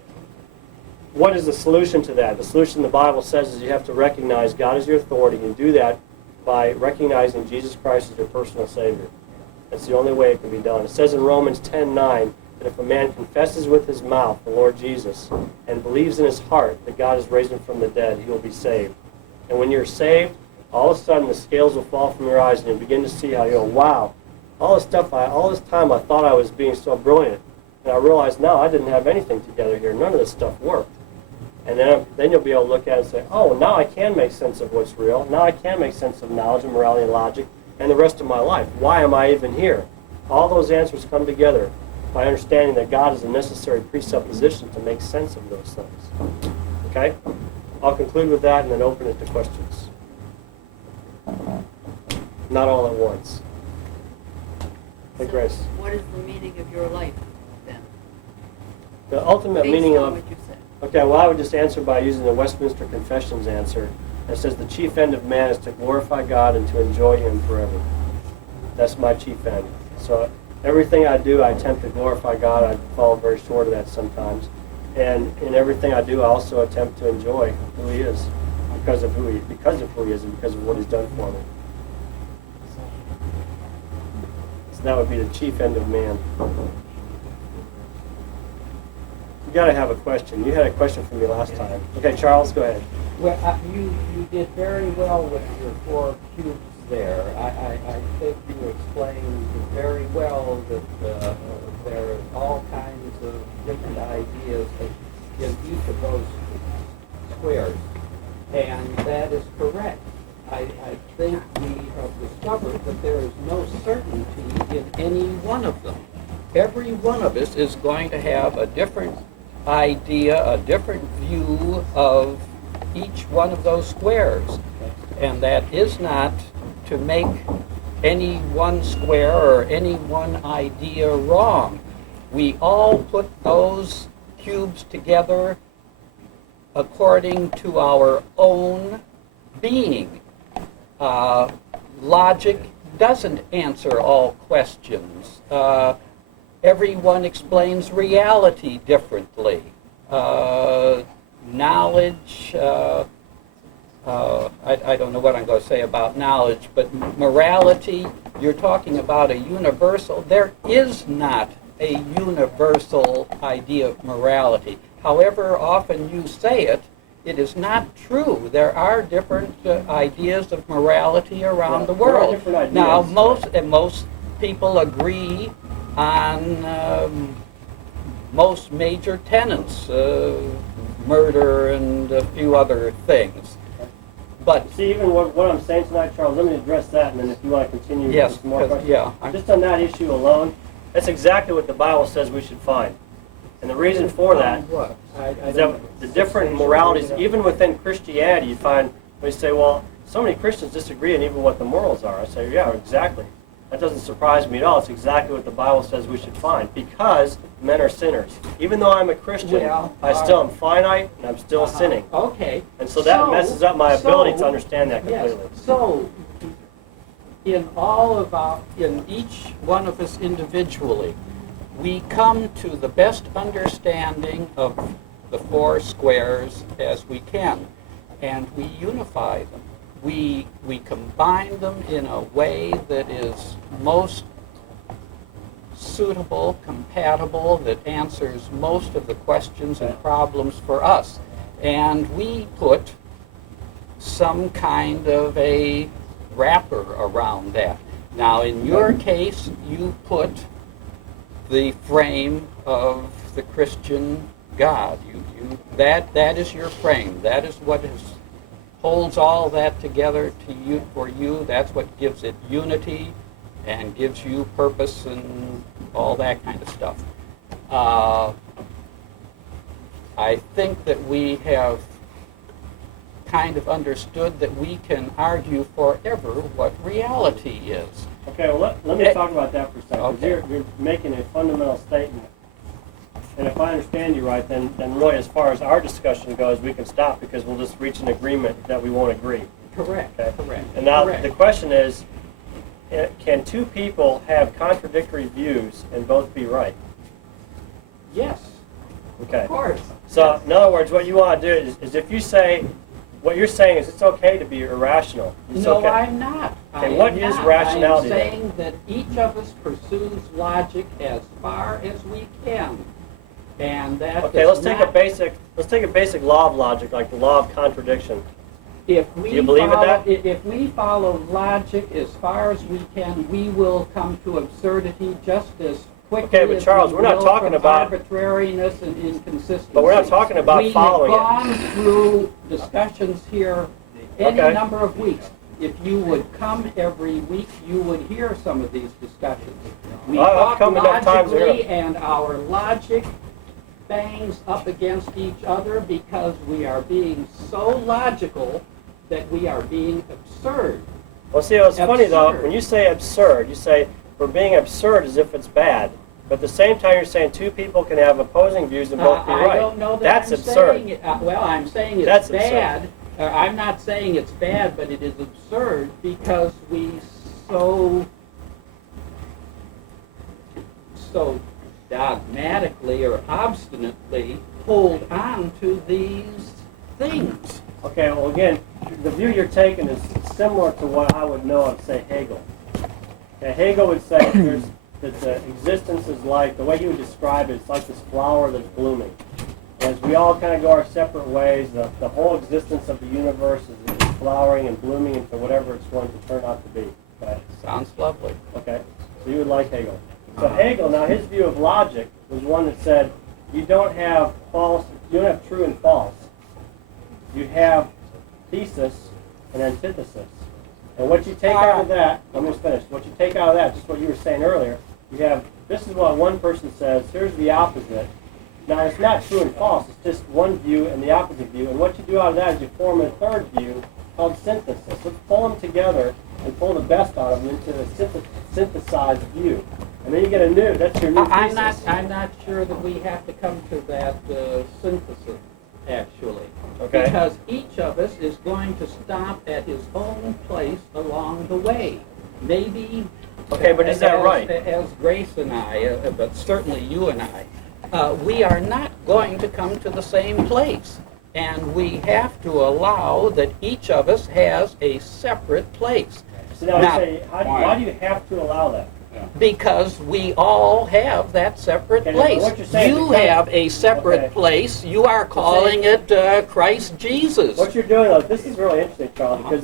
What is the solution to that? The solution the Bible says is you have to recognize God as your authority, and do that by recognizing Jesus Christ as your personal Savior. That's the only way it can be done. It says in Romans 10:9 that if a man confesses with his mouth the Lord Jesus and believes in his heart that God has raised him from the dead, he will be saved. And when you're saved, all of a sudden the scales will fall from your eyes and you'll begin to see how you go, wow, all this time I thought I was being so brilliant. And I realized, no, I didn't have anything together here. None of this stuff worked. And then you'll be able to look at it and say, oh, now I can make sense of what's real. Now I can make sense of knowledge and morality and logic and the rest of my life. Why am I even here? All those answers come together by understanding that God is a necessary presupposition to make sense of those things. Okay? I'll conclude with that and then open it to questions. Not all at once. Hey, So Grace. what is the meaning of your life then? The ultimate Based meaning on of... what you said. Okay, well, I would just answer by using the Westminster Confession's answer. It says the chief end of man is to glorify God and to enjoy Him forever. That's my chief end. So everything I do, I attempt to glorify God. I fall very short of that sometimes. And in everything I do, I also attempt to enjoy who He is because of who He is and because of what He's done for me. So that would be the chief end of man. You got to have a question. You had a question for me last time. Okay, Charles, go ahead. Well, you did very well with your 4 cubes there. I think you explained very well that there are all kinds of different ideas in each of those squares, and that is correct. I think we have discovered that there is no certainty in any one of them. Every one of us is going to have a different idea, a different view of each one of those squares. And that is not to make any one square or any one idea wrong. We all put those cubes together according to our own being. Logic doesn't answer all questions. Everyone explains reality differently. Knowledge, I don't know what I'm going to say about knowledge, but morality, you're talking about a universal. There is not a universal idea of morality. However often you say it, it is not true. There are different ideas of morality around the There are world. different ideas. Now, most people agree on most major tenets, murder and a few other things. But See, even what I'm saying tonight, Charles, let me address that, and then if you want to continue yes, with some more 'cause, questions. yeah, Just on that issue alone, that's exactly what the Bible says we should find. And the reason for that what? is that the different moralities, even within Christianity, you find, we say, well, so many Christians disagree on even what the morals are. I say, yeah, exactly. That doesn't surprise me at all. It's exactly what the Bible says we should find, because men are sinners. Even though I'm a Christian, Well, I still am finite, and I'm still sinning. Okay. And so that messes up my ability to understand that Yes. completely. So, in each one of us individually, we come to the best understanding of the 4 squares as we can, and we unify them. We combine them in a way that is most suitable, compatible, that answers most of the questions and problems for us. And we put some kind of a wrapper around that. Now, in your case, you put the frame of the Christian God. That is your frame. That is what holds all that together for you. That's what gives it unity and gives you purpose and all that kind of stuff. I think that we have kind of understood that we can argue forever what reality is. Okay, well, let me talk about that for a second. 'Cause Okay. You're making a fundamental statement. And if I understand you right, then really as far as our discussion goes, we can stop because we'll just reach an agreement that we won't agree. Correct. Okay. Correct. And now correct. the question is, can 2 people have contradictory views and both be right? Yes, Okay. of course. So in other words, what you want to do is if you say, what you're saying is it's okay to be irrational. It's No, okay. I'm not. Okay, I what am is not. rationality I'm then? saying that each of us pursues logic as far as we can, and that Okay, does let's not, take a basic law of logic, like the law of contradiction. if we Do you believe in follow, that? If we follow logic as far as we can, we will come to absurdity just as quickly Okay, but as Charles, we we're not will talking from about- arbitrariness and inconsistency. But we're not talking about following We it. have gone through discussions here any Okay. number of weeks. If you would come every week, you would hear some of these discussions. We I've talk come enough times to hear logically, them. and our logic bangs up against each other because we are being so logical that we are being absurd. Well, see, it's funny though, Absurd. when you say absurd, you say we're being absurd as if it's bad. But at the same time, you're saying two people can have opposing views and both be right. I don't know that That's I'm absurd. saying it. Well, I'm saying it's That's absurd. bad. I'm not saying it's bad, but it is absurd because we so dogmatically or obstinately hold on to these things. Okay, well, again, the view you're taking is similar to what I would know of, say, Hegel. Okay, Hegel would say that the existence is like, the way he would describe it, it's like this flower that's blooming. As we all kind of go our separate ways, the whole existence of the universe is flowering and blooming into whatever it's going to turn out to be. Okay? Sounds lovely. Okay, so you would like Hegel. So Hegel, now his view of logic was one that said you don't have true and false. You have thesis and antithesis. And what you take out of that, let me just finish. What you take out of that, just what you were saying earlier, you have, this is what one person says, here's the opposite. Now, it's not true and false, it's just one view and the opposite view. And what you do out of that is you form a third view called synthesis. Let's pull them together and pull the best out of them into a synthesized view. And then you get a new, that's your new thesis. I'm not sure that we have to come to that synthesis, actually. Okay. Because each of us is going to stop at his own place along the way. Maybe. Okay, but is that right? As Grace and I, but certainly you and I, we are not going to come to the same place. And we have to allow that each of us has a separate place. So now, Now, I say, why do you have to allow that? Because we all have that separate Okay, now place. what you're saying You because- have a separate Okay. place. You are calling it Christ Jesus. What you're doing, though, this is really interesting, Charles, because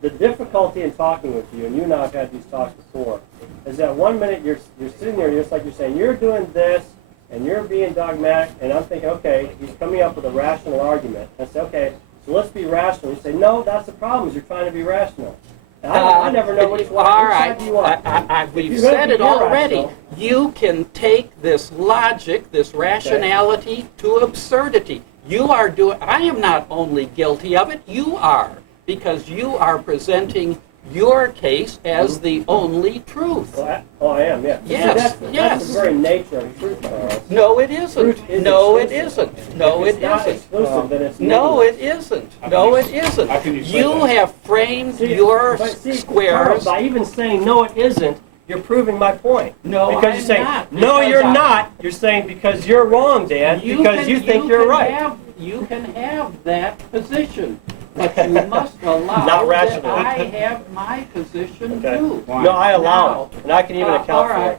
the difficulty in talking with you, and you and I have had these talks before, is that one minute you're sitting there, just like you're saying, you're doing this, and you're being dogmatic, and I'm thinking, okay, he's coming up with a rational argument. I say, okay, so let's be rational. You say, no, that's the problem, is you're trying to be rational. And I never know which one. All which right, side do you want. we've If you're gonna said be it already. irrational- You can take this logic, this rationality to absurdity. You are doing. I am not only guilty of it. You are, because you are presenting your case as the only truth. Well, I am, yeah. Yes, See, that's yes. the very nature of truth, Charles. No, it isn't. Truth is No, it exclusive. isn't. No, If it it's not isn't. exclusive, then it's No, meaningless. it isn't. How No, can it you- isn't. how can you say You that? have framed See, your but see, squares. Charles, by even saying no, it isn't, you're proving my point. No, because I'm you're saying not, no, because you're I- not. You're saying because you're wrong, Dan. Because you think you're can right. You can have that position, but you must allow Not that rational. I have my position Okay. too. Why? No, I allow Now, it, and I can even account all for right. it.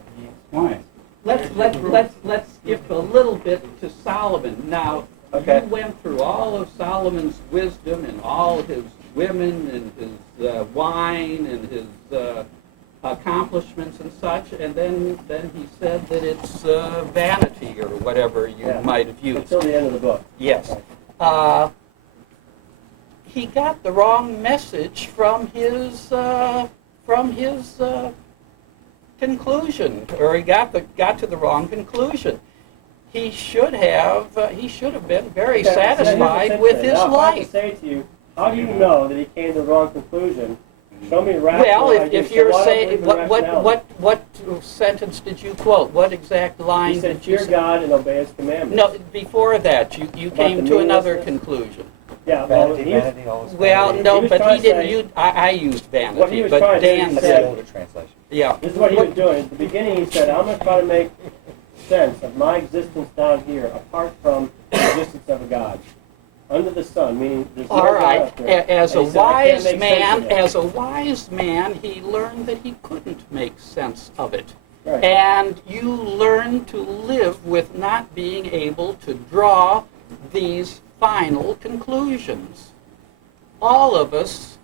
Why? Let's skip a little bit to Solomon. Now, Okay. you went through all of Solomon's wisdom and all his women and his wine and his accomplishments and such, and then he said that it's vanity or whatever you Yeah. might have used. Until the end of the book. Yes. He got the wrong message from his conclusion, or he got to the wrong conclusion. He should have been very Okay, so here's satisfied the with thing. his Now, if I can life. say to you, how do you know that he came to the wrong conclusion? Show me rational Well, ideas. if you're So why don't I saying believe in rationality? what sentence did you quote? What exact line He said, did you fear say? God and obey His commandments. No, before that, you About came the to another meaninglessness? conclusion. Yeah, well, Vanity, he's, vanity, always Well, vanity. no, He was but trying he to didn't say- use. I used What he vanity, was but trying to do, Dan he That's said- the older translation. Yeah. this is what he was doing. At the beginning, he said, I'm going to try to make sense of my existence down here apart from the existence of a God. Under the sun, meaning there's no All God right. up there. As a And he said, "I can't wise make sense man, of it." he learned that he couldn't make sense of it. Right. And you learn to live with not being able to draw these final conclusions. All of us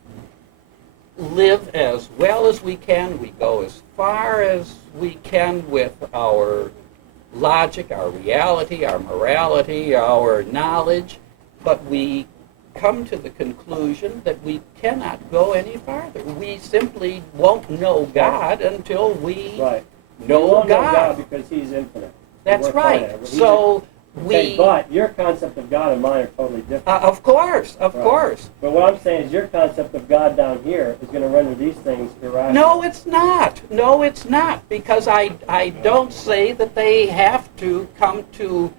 live as well as we can. We go as far as we can with our logic, our reality, our morality, our knowledge, but we come to the conclusion that we cannot go any farther. We simply won't know God until we Right. know You won't know God. God because He's infinite. That's We're right. finite. He's So Okay, we, but your concept of God and mine are totally different. of course, of Right. course. But what I'm saying is your concept of God down here is going to render these things irrational. No, it's not. No, it's not. Because I don't say that they have to come to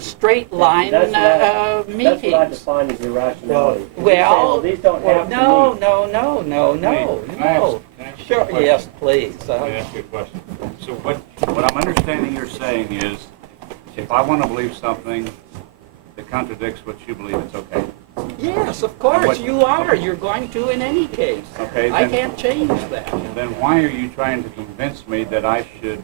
straight line That's what I meetings. define as irrationality. You're Well, saying, these don't have no, to meet. no. Can I ask you Sure, a question? yes, please. Let me ask you a question. So what I'm understanding you're saying is, if I want to believe something that contradicts what you believe, it's okay. Yes, of course, What- you are. You're going to in any case. Okay, I then- can't change that. Then why are you trying to convince me that I should,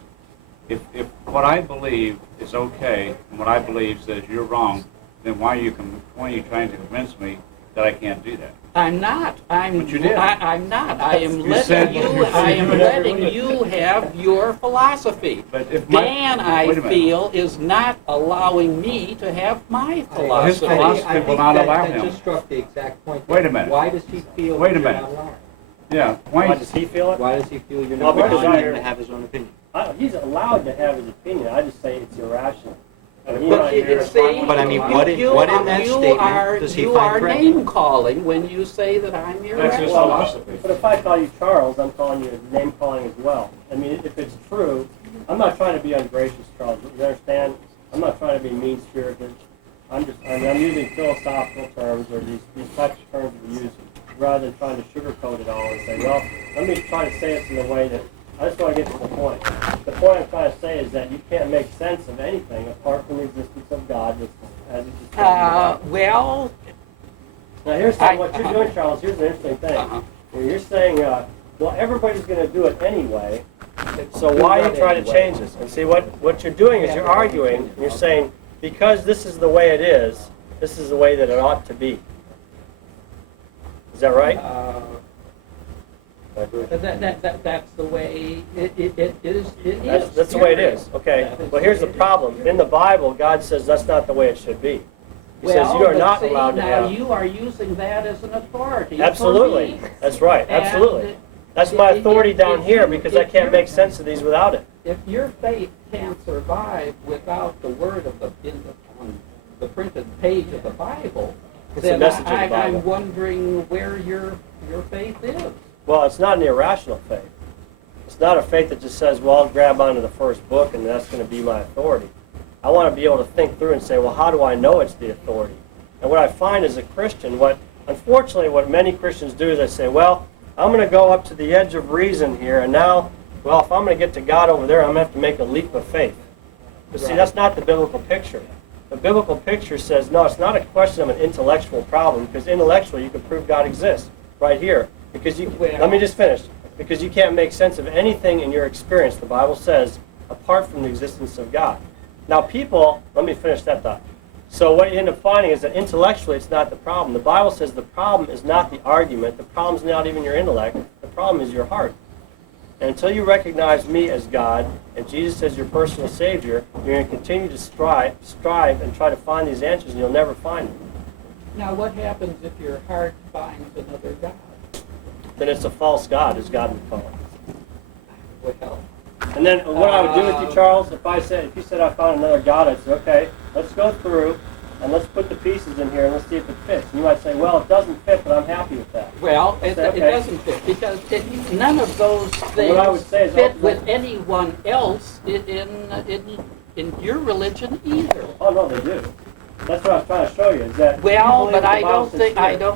if what I believe is okay and what I believe says you're wrong, then why are you trying to convince me that I can't do that? I'm not. But you did. I'm not. I am You said- letting you. you said I you am would letting never leave. you have your philosophy. But if my- Dan, I wait a minute. feel, is not allowing me to have my philosophy. His philosophy will not allow him. I just struck the exact point. Wait a minute. Why does he feel Wait a that you're minute. not allowed? Yeah, Why why, does he feel it? Why does he feel you're Well, not because allowing I- him to have his own opinion? He's allowed to have his opinion. I just say it's irrational. I mean, But you see, But I mean, you- what in you that are- statement does he you find are correct? name calling when you say that I'm That's his irrational. philosophy. But if I call you Charles, I'm calling you name calling as well. I mean, if it's true, I'm not trying to be ungracious, Charles. You understand? I'm not trying to be mean spirited. I'm using philosophical terms or these types of terms we're using, rather than trying to sugarcoat it all and say, well, let me try to say this in a way that I just want to get to the point. The point I'm trying to say is that you can't make sense of anything apart from the existence of God as it's described. Well, Now here's what you're doing, Charles. Here's the interesting thing. Uh-huh. You're saying, well, everybody's going to do it anyway. So why are you trying to change this? And see, what you're doing is you're arguing. And you're saying because this is the way it is, this is the way that it ought to be. Is that right? that's the way it is. It is. That's the way it is. Okay. Well, here's the problem. In the Bible, God says that's not the way it should be. He says you are but not see, allowed to now have. you are using that as an authority. for Absolutely. me. That's right. And Absolutely. That's my authority down if here you- because I if can't you're- make sense of these without it. If your faith can't survive without the word of on the printed page of the Bible, It's the then message of the Bible. I'm wondering where your faith is. Well, it's not an irrational faith. It's not a faith that just says, well, I'll grab onto the first book and that's going to be my authority. I want to be able to think through and say, well, how do I know it's the authority? And what I find as a Christian, unfortunately, what many Christians do is they say, well, I'm going to go up to the edge of reason here, and now, well, if I'm going to get to God over there, I'm going to have to make a leap of faith. But see, Right. that's not the biblical picture. The biblical picture says, no, it's not a question of an intellectual problem, because intellectually you can prove God exists right here. Because let me just finish. Because you can't make sense of anything in your experience, the Bible says, apart from the existence of God. Now people, let me finish that thought. So what you end up finding is that intellectually it's not the problem. The Bible says the problem is not the argument. The problem is not even your intellect. The problem is your heart. And until you recognize me as God and Jesus as your personal Savior, you're going to continue to strive and try to find these answers, and you'll never find them. Now, what happens if your heart finds another God? Then it's a false God, as God would call it. Well, And then what I would do with you, Charles, if you said I found another God, I'd say, okay, let's go through and let's put the pieces in here and let's see if it fits. And you might say, well, it doesn't fit, but I'm happy with that. well, it Say, okay. doesn't fit because none of those things What I would say is fit ultimately- with anyone else in your religion either. Oh no, they do. That's what I was trying to show you. Is that Well, you believe but the I Bible don't says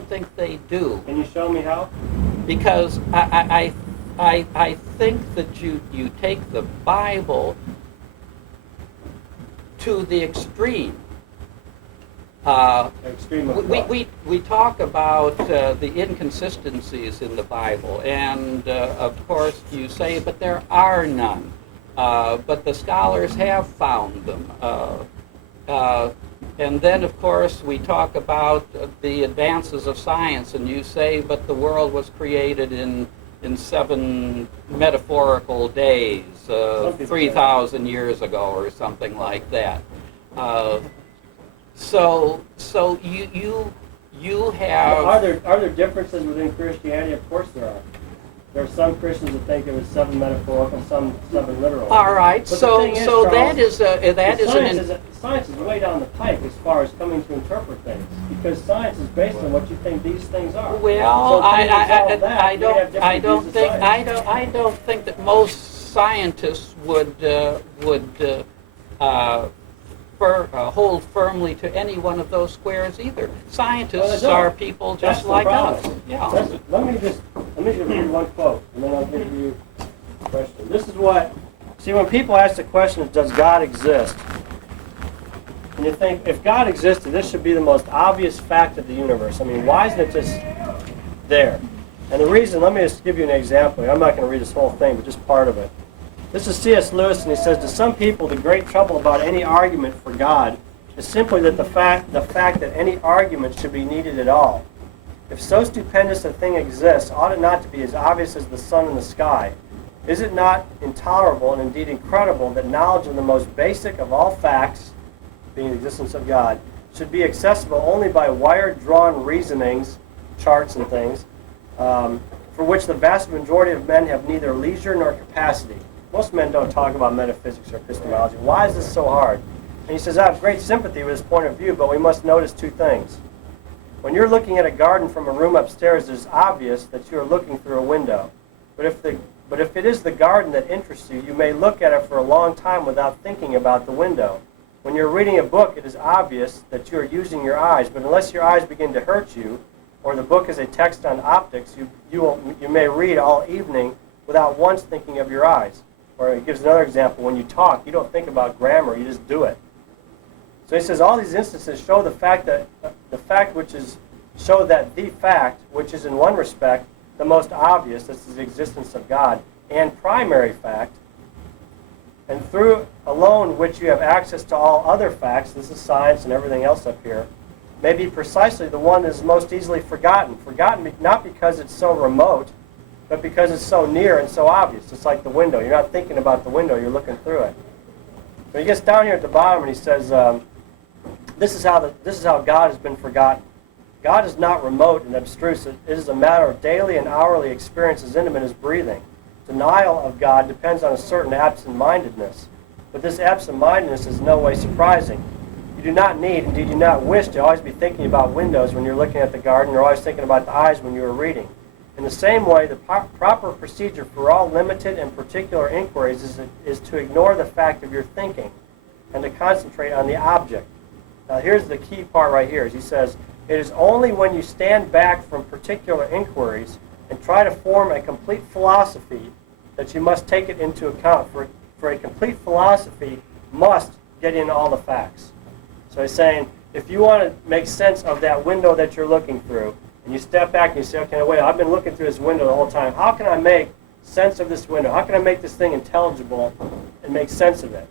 think here. they do. Can you show me how? Because I think that you take the Bible to the extreme. Extreme of what? We talk about the inconsistencies in the Bible, and of course you say, but there are none. But the scholars have found them. And then, of course, we talk about the advances of science, and you say, but the world was created in 7 metaphorical days, 3,000 years ago, or something like that. So you have. Are there differences within Christianity? Of course there are. There are some Christians that think it was 7 metaphorical, some 7 literal. All right. But So the thing is, so Charles, that is science is way down the pike as far as coming to interpret things, because science is based on what you think these things are. Well, So to resolve that, I we have different don't views of think science. I don't think that most scientists would hold firmly to any one of those squares either. Scientists don't. are people That's just the like us. problem. Yeah. Let me just read one quote, and then I'll give you a question. This is what, see, when people ask the question, does God exist? And you think, if God existed, this should be the most obvious fact of the universe. I mean, why isn't it just there? And the reason, let me just give you an example. I'm not going to read this whole thing, but just part of it. This is C.S. Lewis, and he says, to some people, the great trouble about any argument for God is simply that the fact that any argument should be needed at all. If so stupendous a thing exists, ought it not to be as obvious as the sun in the sky? Is it not intolerable and indeed incredible that knowledge of the most basic of all facts, being the existence of God, should be accessible only by wire-drawn reasonings, charts and things, for which the vast majority of men have neither leisure nor capacity? Most men don't talk about metaphysics or epistemology. Why is this so hard? And he says, I have great sympathy with his point of view, but we must notice 2 things. When you're looking at a garden from a room upstairs, it's obvious that you are looking through a window. But if it is the garden that interests you, you may look at it for a long time without thinking about the window. When you're reading a book, it is obvious that you are using your eyes, but unless your eyes begin to hurt you, or the book is a text on optics, you may read all evening without once thinking of your eyes. Or he gives another example. When you talk, you don't think about grammar, you just do it. So he says all these instances show the fact that the fact which is in one respect the most obvious, this is the existence of God, and primary fact, and through alone which you have access to all other facts, this is science and everything else up here, may be precisely the one that is most easily forgotten. Forgotten not because it's so remote, but because it's so near and so obvious. It's like the window. You're not thinking about the window, you're looking through it. But he gets down here at the bottom and he says, this is how God has been forgotten. God is not remote and abstruse. It is a matter of daily and hourly experience as intimate as breathing. Denial of God depends on a certain absent-mindedness. But this absent-mindedness is in no way surprising. You do not need, indeed do not wish, to always be thinking about windows when you're looking at the garden. You're always thinking about the eyes when you are reading. In the same way, the proper procedure for all limited and particular inquiries is to ignore the fact of your thinking and to concentrate on the object. Now here's the key part right here. He says, it is only when you stand back from particular inquiries and try to form a complete philosophy that you must take it into account. For a complete philosophy must get in all the facts. So he's saying, if you want to make sense of that window that you're looking through, and you step back and you say, okay, wait, I've been looking through this window the whole time. How can I make sense of this window? How can I make this thing intelligible and make sense of it?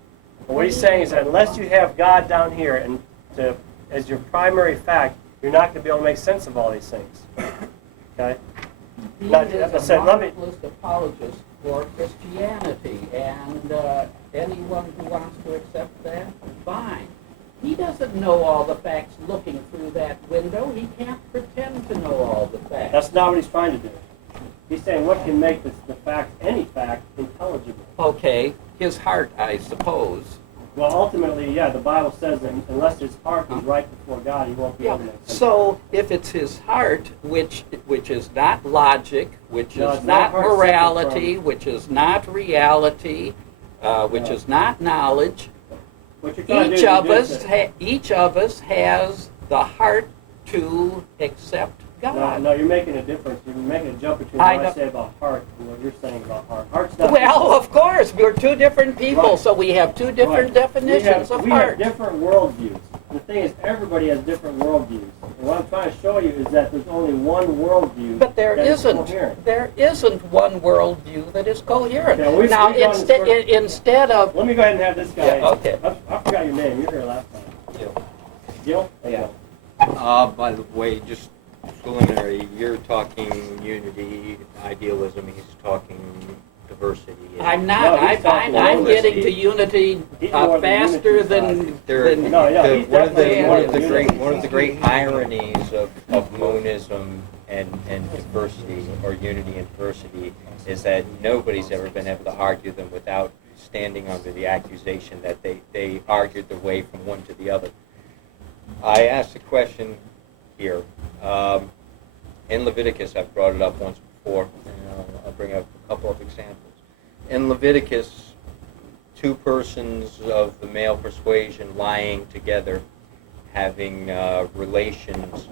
And what he's saying is that unless you have God down here and as your primary fact, you're not going to be able to make sense of all these things. Okay? He Now, is a marvelous apologist for Christianity, and anyone who wants to accept that, fine. He doesn't know all the facts looking through that window. He can't pretend to know all the facts. That's not what he's trying to do. He's saying what can make the fact, any fact, intelligible. Okay, his heart, I suppose. Well, ultimately, yeah, the Bible says that unless his heart is right before God, he won't be able to make sense. So if it's his heart, which is not logic, which No, is it's not not heart morality, separate which is not reality, which is not knowledge, What you're trying to do each of us has the heart to accept God. No, you're making a difference. You're making a jump between what I say about heart and what you're saying about heart. Heart's not Well, of course, we're two different people, Right. so we have two different definitions of we heart. have different worldviews. The thing is, everybody has different worldviews. And what I'm trying to show you is that there's only one worldview But there that is isn't. coherent. There isn't one worldview that is coherent. Okay, we've now, gone this instead of Let me go ahead and have this guy. Yeah, okay. I forgot your name. You were here last time. By the way, just preliminary, you're talking unity, idealism, he's talking diversity. I'm not. No, he's talking I'm unity. getting to unity He's more the faster unity than. side. There, No, yeah, he's one of the definitely one of the more great unity. one of the great ironies of monism and diversity, or unity and diversity, is that nobody's ever been able to argue them without standing under the accusation that they argued their way from one to the other. I asked a question here. In Leviticus, I've brought it up once before, and I'll bring up a couple of examples. In Leviticus, two persons of the male persuasion lying together, having relations,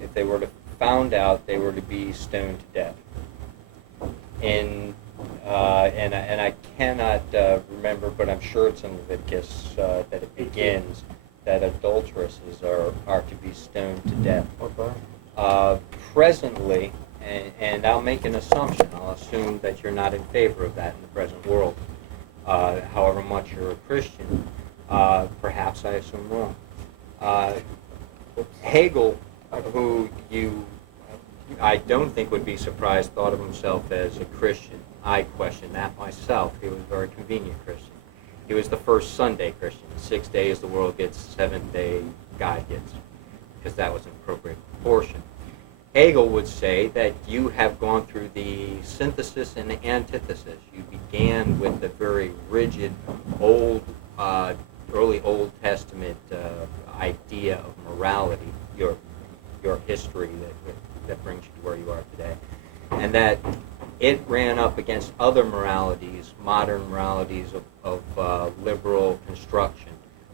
if they were to found out, they were to be stoned to death. And I cannot remember, but I'm sure it's in Leviticus that it begins that adulteresses are to be stoned to death. Presently, and I'll make an assumption, I'll assume that you're not in favor of that in the present world. However much you're a Christian, perhaps I assume wrong. Hegel, who I don't think would be surprised, thought of himself as a Christian. I question that myself. He was a very convenient Christian. He was the first Sunday Christian. 6 days the world gets, 7th day God gets, because that was an appropriate proportion. Hegel would say that you have gone through the synthesis and the antithesis. You began with the very rigid, early Old Testament idea of morality, your history that brings you to where you are today, and that it ran up against other moralities, modern moralities of liberal construction,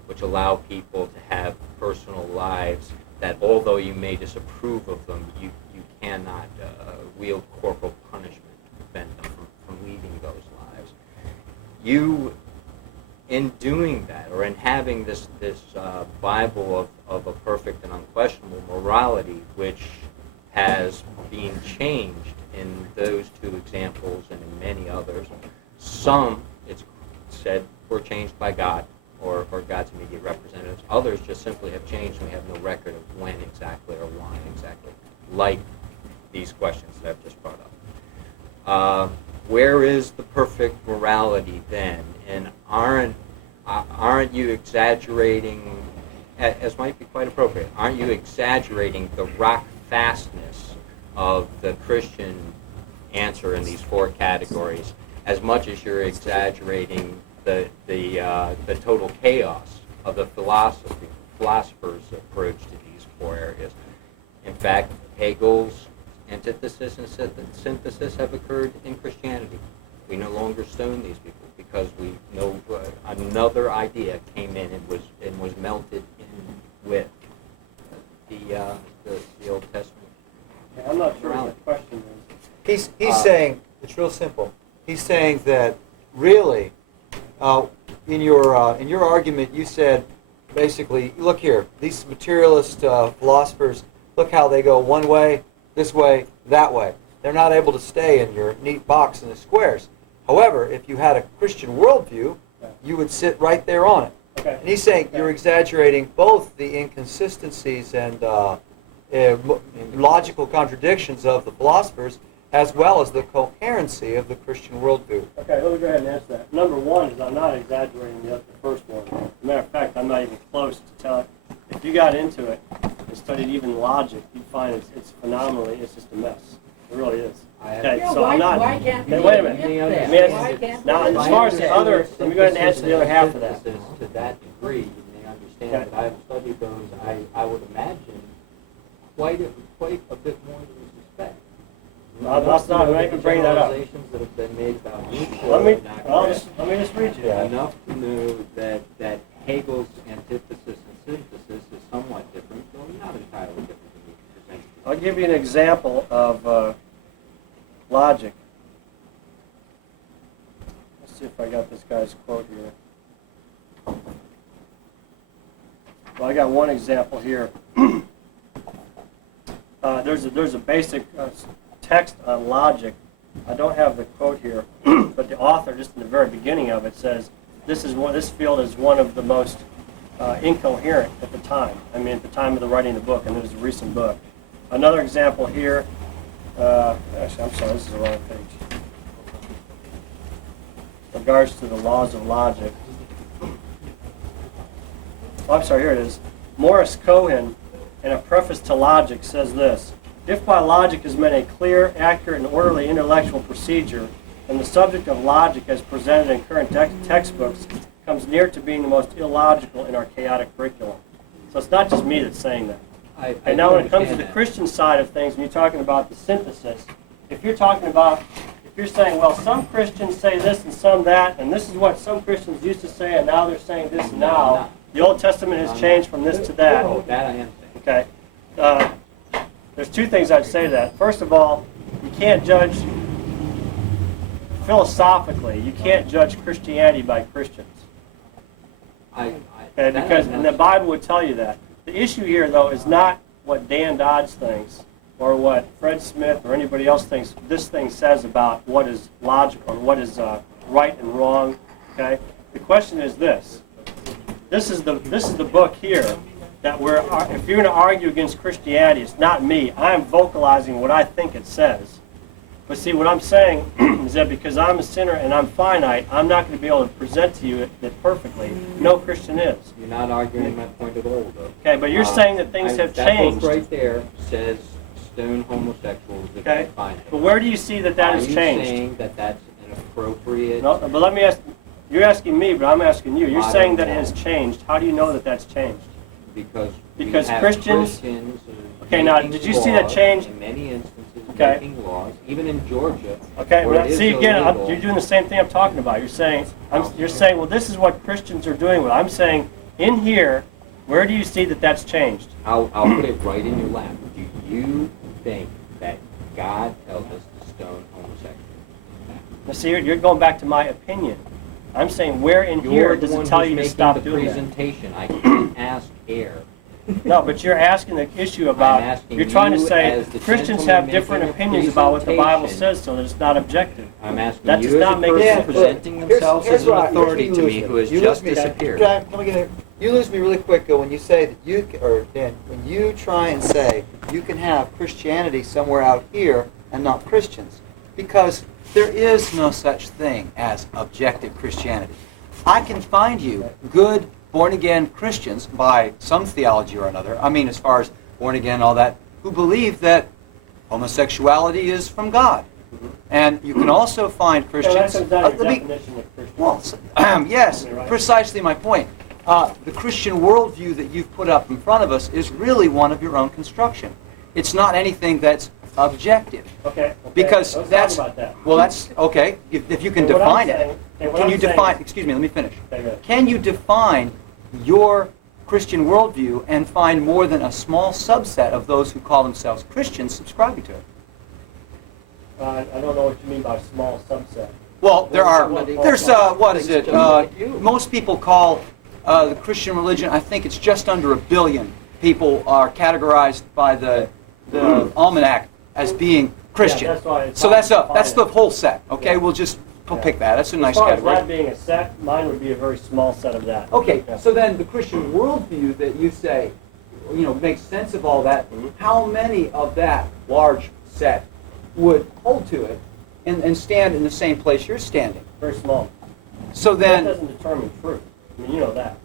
which allow people to have personal lives that, although you may disapprove of them, you cannot wield corporal punishment to prevent them from leading those lives. You, in doing that, or in having this Bible of a perfect and unquestionable morality, which has been changed in those two examples and in many others, some, it's said, were changed by God, or God's immediate representatives. Others just simply have changed, and we have no record of when exactly or why exactly, like these questions that I've just brought up. Where is the perfect morality then? And aren't you exaggerating, as might be quite appropriate, aren't you exaggerating the rock fastness of the Christian answer in these four categories, as much as you're exaggerating the total chaos of the philosophers' approach to these four areas? In fact, Hegel's antithesis and synthesis have occurred in Christianity. We no longer stone these people because we know another idea came in and was melted in with the Old Testament. Yeah, I'm not sure what the question is. He's saying, it's real simple. He's saying that really, in your argument, you said basically, look here, these materialist philosophers, look how they go one way, this way, that way. They're not able to stay in your neat box in the squares. However, if you had a Christian worldview, you would sit right there on it. Okay. And he's saying you're exaggerating both the inconsistencies and logical contradictions of the philosophers, as well as the coherency of the Christian worldview. Okay, let me go ahead and answer that. Number one is I'm not exaggerating the first one. As a matter of fact, I'm not even close to telling. If you got into it and studied even logic, you'd find it's phenomenally, it's just a mess. It really is. Okay, Yeah, so why- I'm not. why can't Hey, we wait a minute. admit Let that? me answer- Why can't now, we- as far as the other, let me go ahead and answer the other half of that. To that degree, you may understand Okay. that I have studied those. I would imagine quite a bit more than you suspect. Let's not even bring that up. Generalizations that have been made about Nietzsche Let me are not correct. let me just read you that. Enough to know that Hegel's antithesis and synthesis is somewhat different, though not entirely different than you can present. I'll give you an example of logic. Let's see if I got this guy's quote here. Well, I got one example here. There's a basic text on logic. I don't have the quote here, but the author, just in the very beginning of it, says this field is one of the most incoherent at the time. I mean, at the time of the writing of the book, and it was a recent book. Another example here. Actually, I'm sorry, this is the wrong page. In regards to the laws of logic. Oh, I'm sorry, here it is. Morris Cohen, in a preface to Logic, says this: if by logic is meant a clear, accurate, and orderly intellectual procedure, then the subject of logic as presented in current textbooks comes near to being the most illogical in our chaotic curriculum. So it's not just me that's saying that. And now when it comes to the Christian side of things, when you're talking about the synthesis, if you're saying, well, some Christians say this and some that, and this is what some Christians used to say, and now they're saying this now, the Old Testament has changed from this to that. Oh, that I am saying. Okay. There's two things I'd say to that. First of all, you can't judge philosophically. You can't judge Christianity by Christians. Okay, Because and the Bible would tell you that. The issue here, though, is not what Dan Dodds thinks or what Fred Smith or anybody else thinks this thing says about what is logical or what is right and wrong. Okay. The question is this. This is the book here that if you're going to argue against Christianity, it's not me. I'm vocalizing what I think it says. But see, what I'm saying is that because I'm a sinner and I'm finite, I'm not going to be able to present to you it perfectly. No Christian is. You're not arguing my point at all, though. Okay, but you're saying that things have changed. That book right there says stone homosexuals if Okay, you find it. but where do you see that has changed? Are you saying that that's an appropriate... No, but let me ask, you're asking me, but I'm asking you. You're I saying don't that it has changed. How do you know that that's changed? Because Christians okay, now, did you see that change? In many instances, Okay. making laws, even in Georgia. Okay, where well, it is see again, illegal. you're doing the same thing I'm talking about. You're saying, well, this is what Christians are doing. Well, I'm saying, in here, where do you see that that's changed? I'll put it right in your lap. Do you think that God tells us to stone homosexuals? Now, see, you're going back to my opinion. I'm saying, where in here You're the does it one tell who's you to making stop the doing that? presentation. I can't ask air. No, but you're asking the issue about, I'm asking you're trying to you say as the Christians gentleman have different making a opinions about what the Bible presentation. says so that it's not objective. I'm asking That you does not as a make person sense. presenting themselves as an authority to me who has just disappeared. You lose me really quick when you say that Dan, when you try and say you can have Christianity somewhere out here and not Christians, because there is no such thing as objective Christianity. I can find you good born-again Christians by some theology or another, I mean as far as born-again and all that, who believe that homosexuality is from God. And you can also find Christians... Well, that comes down to your definition of Christian. Well, yes, precisely my point. The Christian worldview that you've put up in front of us is really one of your own construction. It's not anything that's objective. Okay. Because let's that's... talk about that. Well, that's... Okay, if you can Okay, what I'm define it. saying- okay, what Can I'm you saying define... is- Excuse me, let me finish. Okay, go ahead. Can you define your Christian worldview and find more than a small subset of those who call themselves Christians subscribing to it? I don't know what you mean by small subset. Well, there's, what is it? Just like you. Most people call the Christian religion, I think it's just under 1 billion people are categorized by the Almanac as being Christian. Yeah, that's why it's So that's hard the to whole set, okay? Yeah. We'll just Yeah. pick that. That's a nice As far as category. that being a set, mine would be a very small set of that. Okay, Yeah. so then the Christian worldview that you say, makes sense of all that, how many of that large set would hold to it and stand in the same place you're standing? Very small. So That then, doesn't determine truth. I mean, you know that.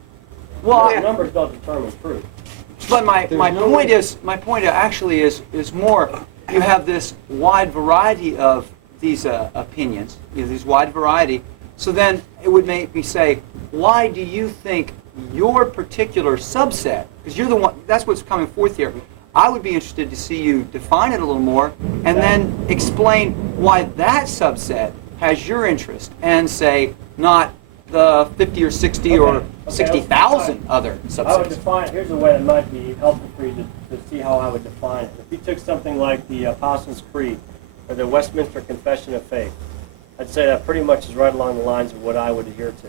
well, Numbers don't determine truth. but my no point actually is more, you have this wide variety of these opinions, this wide variety. So then it would make me say, why do you think your particular subset, because you're the one, that's what's coming forth here, I would be interested to see you define it a little more and then explain why that subset has your interest and say not the 50 or 60 or Okay, 60,000 other I would subsets. define, here's a way that might be helpful for you to see how I would define it. If you took something like the Apostles' Creed or the Westminster Confession of Faith, I'd say that pretty much is right along the lines of what I would adhere to.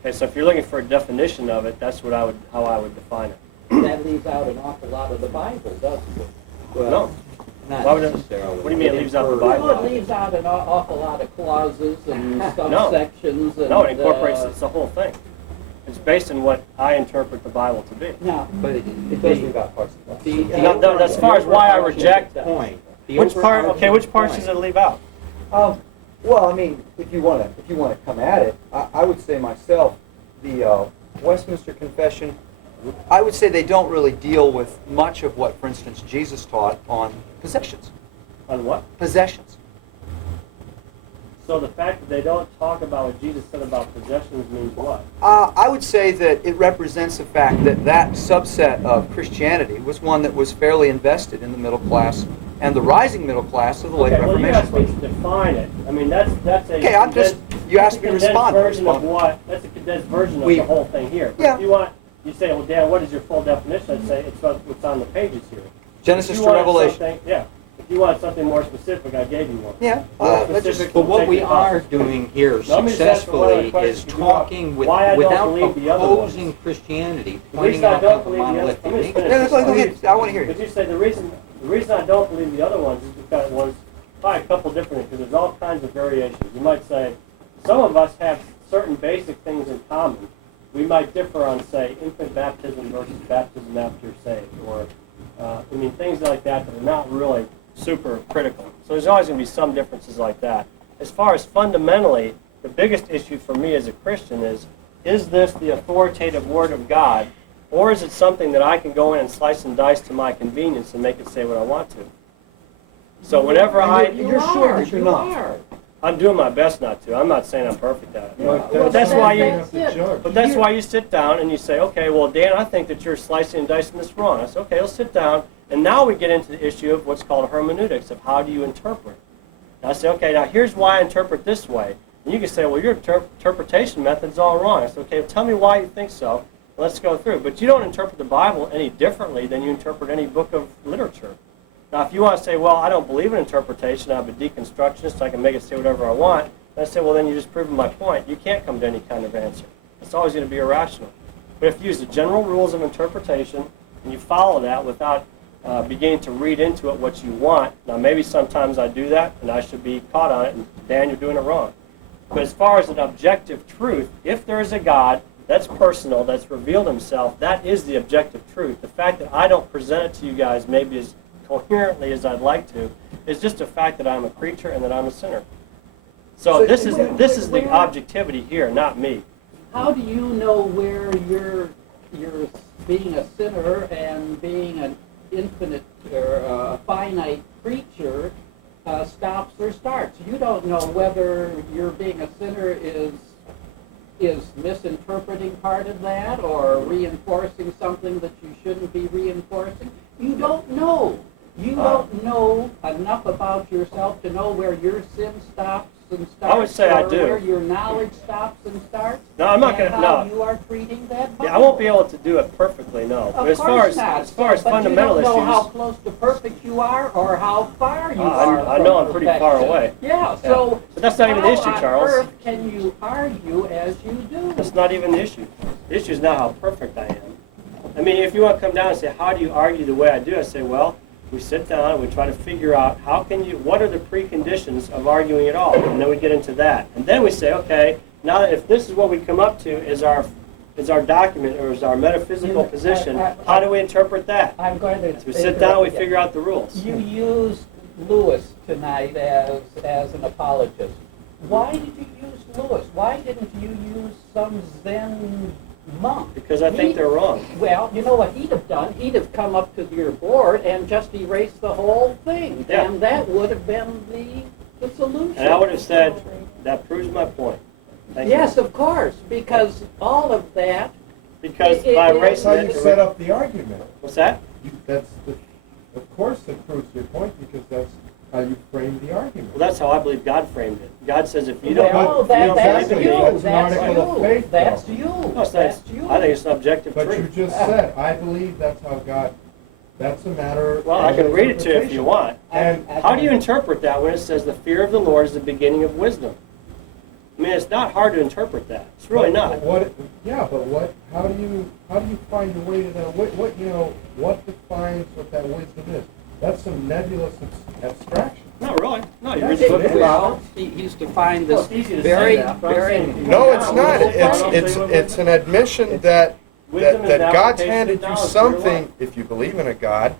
Okay, so if you're looking for a definition of it, that's how I would define it. That leaves out an awful lot of the Bible, doesn't it? No. Not Why would it- necessarily. what do you mean it leaves out the Well, Bible? it leaves out an awful lot of clauses and No. subsections and... No, it incorporates it's the whole thing. It's based on what I interpret the Bible to be. No, But it does leave out parts of the law. No, as far as why I reject point. which part? Okay, which parts does it leave out? Well, I mean, if you want to come at it, I would say myself, the Westminster Confession, I would say they don't really deal with much of what, for instance, Jesus taught on possessions. On what? Possessions. So the fact that they don't talk about what Jesus said about possessions means what? I would say that it represents the fact that that subset of Christianity was one that was fairly invested in the middle class and the rising middle class of the late Okay, well, you asked me Reformation. to define it. I mean, that's a Okay, I'm just, you asked me to condensed respond. version of what? That's a condensed version of the whole thing here. But Yeah. if you want, you say, well, Dan, what is your full definition? I'd say it's what's on the pages here. Genesis If you to wanted Revelation. something- Yeah. If you want something more specific, I gave you one. Yeah, More let's just, specific, But what take we it are off. doing here Let me just ask you one other successfully question. is You know, talking why I don't without believe the other ones. opposing Christianity, The pointing reason I out don't how the believe the other, monolithic let me nature. finish Yeah, this go one. ahead. I want to hear you. But you say the reason I don't believe the other ones is because one's probably a couple different, because there's all kinds of variations. You might say some of us have certain basic things in common. We might differ on, say, infant baptism versus baptism after you're saved, or things like that that are not really super critical. So there's always going to be some differences like that. As far as fundamentally, the biggest issue for me as a Christian is this the authoritative Word of God, or is it something that I can go in and slice and dice to my convenience and make it say what I want to? So whenever You're sure that you're not. I'm doing my best not to. I'm not saying I'm perfect at it. Well, But that's why you. that's it. But that's why you sit down and you say, okay, well, Dan, I think that you're slicing and dicing this wrong. I said, okay, let's sit down. And now we get into the issue of what's called hermeneutics, of how do you interpret. And I say, okay, now here's why I interpret this way. And you can say, well, your interpretation method's all wrong. I said, okay, tell me why you think so. Let's go through. But you don't interpret the Bible any differently than you interpret any book of literature. Now, if you want to say, well, I don't believe in interpretation, I'm a deconstructionist, I can make it say whatever I want, then I say, well, then you're just proving my point. You can't come to any kind of answer. It's always going to be irrational. But if you use the general rules of interpretation and you follow that without beginning to read into it what you want, now maybe sometimes I do that and I should be caught on it, and Dan, you're doing it wrong. But as far as an objective truth, if there is a God that's personal, that's revealed himself, that is the objective truth. The fact that I don't present it to you guys maybe as coherently as I'd like to is just a fact that I'm a creature and that I'm a sinner. So this is the objectivity here, not me. How do you know where you're being a sinner and being an infinite or a finite creature stops or starts? You don't know whether your being a sinner is misinterpreting part of that or reinforcing something that you shouldn't be reinforcing. You don't know. You don't know enough about yourself to know where your sin stops and starts. I would say I or do. where your knowledge stops and starts. No, I'm not and going to. how No. you are treating that. Yeah, I won't be able to do it perfectly, no. Of But as course not. far as But fundamental you don't know how issues, close to perfect you are or how far you are. I know from I'm pretty far perfection. away. Yeah, so But that's not even the issue, how on Charles. earth can you argue as you do? That's not even the issue. The issue is not how perfect I am. I mean, if you want to come down and say, how do you argue the way I do? I say, well, we sit down and we try to figure out what are the preconditions of arguing at all? And then we get into that. And then we say, okay, now if this is what we come up to is our document or is our metaphysical position, how do we interpret that? I'm going to. So we sit down, we figure out the rules. You used Lewis tonight as an apologist. Why did you use Lewis? Why didn't you use some Zen monk? Because I think they're wrong. Well, you know what he'd have done? He'd have come up to your board and just erased the whole thing. Yeah. And that would have been the solution. And I would have said, that proves my point. Thank you. Yes, of course, because all of that. Because by It- it- That's how erasing you it, set up the argument. what's that? Of course it proves your point because that's how you frame the argument. Well, that's how I believe God framed it. God says if you don't, Well, if you don't that's believe you. in me, That's an That's article of you. faith, That's though. you. no, it's not. That's you. I think it's an objective But you truth. just said, I believe that's how God, that's a matter. Well, I of can read it to you if interpretation. you want. And How do you interpret that when it says the fear of the Lord is the beginning of wisdom? I mean, it's not hard to interpret that. It's really not. How do you find your way to that? What defines what that wisdom is? That's some nebulous abstraction. Not really. No, you read Yes, the book it of is. Proverbs. He's defined Well, this it's easy to very, say that, but I'm very. saying- No, it's not. It's an admission that Wisdom is that an God's application handed of you knowledge for your life. something, if you believe in a God,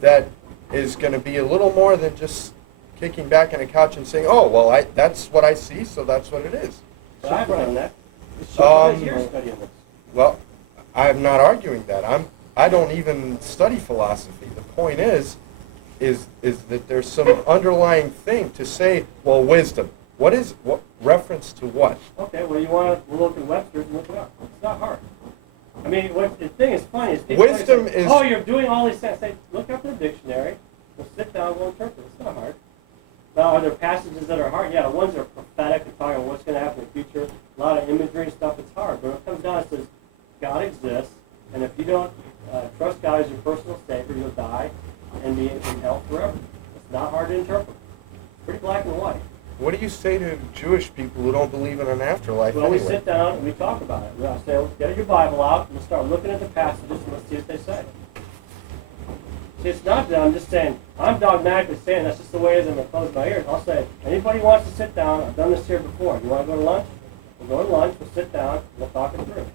that is going to be a little more than just kicking back on a couch and saying, "Oh, well, that's what I see, so that's what it is." But I've done that. Um, What is your study of this? Well, I'm not arguing that. I don't even study philosophy. The point is that there's some underlying thing to say. Well, wisdom. What reference to what? Okay, well, you want to look at Webster's and look it up. It's not hard. I mean, the thing is funny is people always Wisdom say, is- oh, you're doing all these things. Say, look up the dictionary. We'll sit down, we'll interpret. It's not hard. Now, are there passages that are hard? Yeah, the ones that are prophetic and talking about what's going to happen in the future, a lot of imagery and stuff, it's hard. But when it comes down, it says God exists, and if you don't trust God as your personal savior, you'll die and be in hell forever. It's not hard to interpret. It's pretty black and white. What do you say to Jewish people who don't believe in an afterlife Well, anyway? we sit down and we talk about it. I say, let's get your Bible out and we'll start looking at the passages and let's see what they say. See, it's not that I'm just saying, I'm dogmatically saying that's just the way it is, I'm going to close my ears. I'll say, anybody wants to sit down, I've done this here before. You want to go to lunch? We'll go to lunch, we'll sit down, we'll talk it through.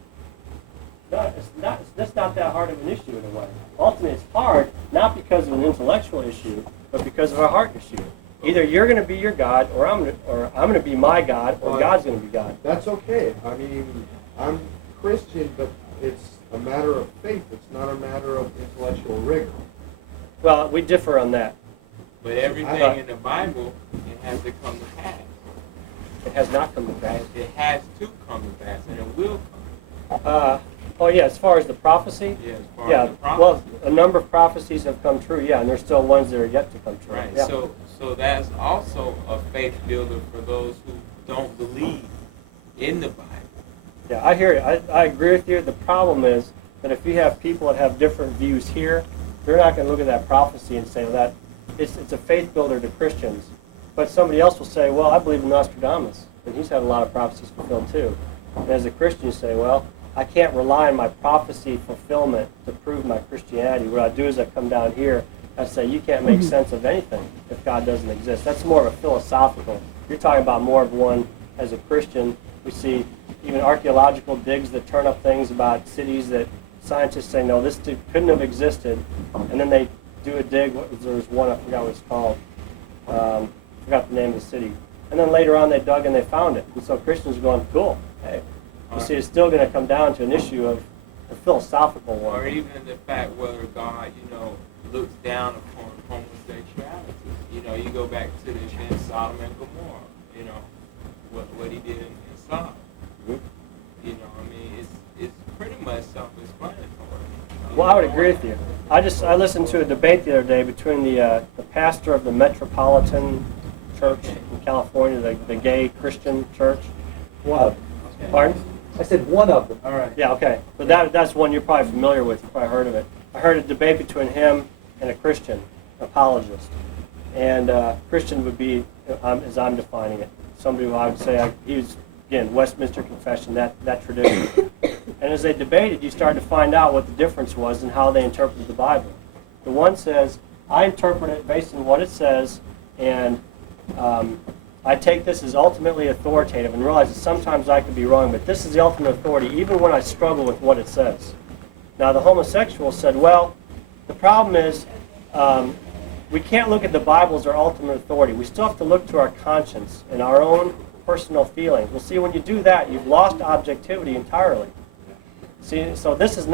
No, it's just not that hard of an issue in a way. Ultimately, it's hard, not because of an intellectual issue, but because of a heart issue. Either you're going to be your God, or I'm going to be my God, or God's going to be God. That's okay. I mean, I'm Christian, but it's a matter of faith. It's not a matter of intellectual rigor. Well, we differ on that. But everything in the Bible, it has to come to pass. It has not come to pass. It has to come to pass, and it will come. Oh yeah, as far as the prophecy? Yeah, as far Yeah, as the prophecy. well, a number of prophecies have come true, yeah, and there's still ones that are yet to come true. Right. Yeah. So that's also a faith builder for those who don't believe in the Bible. Yeah, I hear you. I agree with you. The problem is that if you have people that have different views here, they're not going to look at that prophecy and say, well, that it's a faith builder to Christians. But somebody else will say, well, I believe in Nostradamus, and he's had a lot of prophecies fulfilled too. And as a Christian, you say, well, I can't rely on my prophecy fulfillment to prove my Christianity. What I do is I come down here, I say, you can't make sense of anything if God doesn't exist. That's more of a philosophical. You're talking about more of one as a Christian. We see even archaeological digs that turn up things about cities that scientists say, no, this couldn't have existed. And then they do a dig. There was one, I forgot what it's called. Forgot the name of the city. And then later on they dug and they found it. And so Christians are going, cool. Hey, you see, it's still going to come down to an issue of a philosophical one. Or even the fact whether God, looks down upon homosexuality. You go back to the event of Sodom and Gomorrah, what he did in Sodom. It's pretty much self-explanatory. Well, I would agree with you. I listened to a debate the other day between the pastor of the Metropolitan Church in California, the gay Christian church. One of them. Pardon? I said one of them. All right. Yeah, okay. But that's one you're probably familiar with. You've probably heard of it. I heard a debate between him and a Christian apologist. And Christian would be, as I'm defining it, somebody who I would say, he was, again, Westminster Confession, that tradition. And as they debated, you started to find out what the difference was in how they interpreted the Bible. The one says, I interpret it based on what it says, and I take this as ultimately authoritative and realize that sometimes I could be wrong, but this is the ultimate authority, even when I struggle with what it says. Now, the homosexual said, well, the problem is we can't look at the Bible as our ultimate authority. We still have to look to our conscience and our own personal feelings. Well, see, when you do that, you've lost objectivity entirely. See, so this is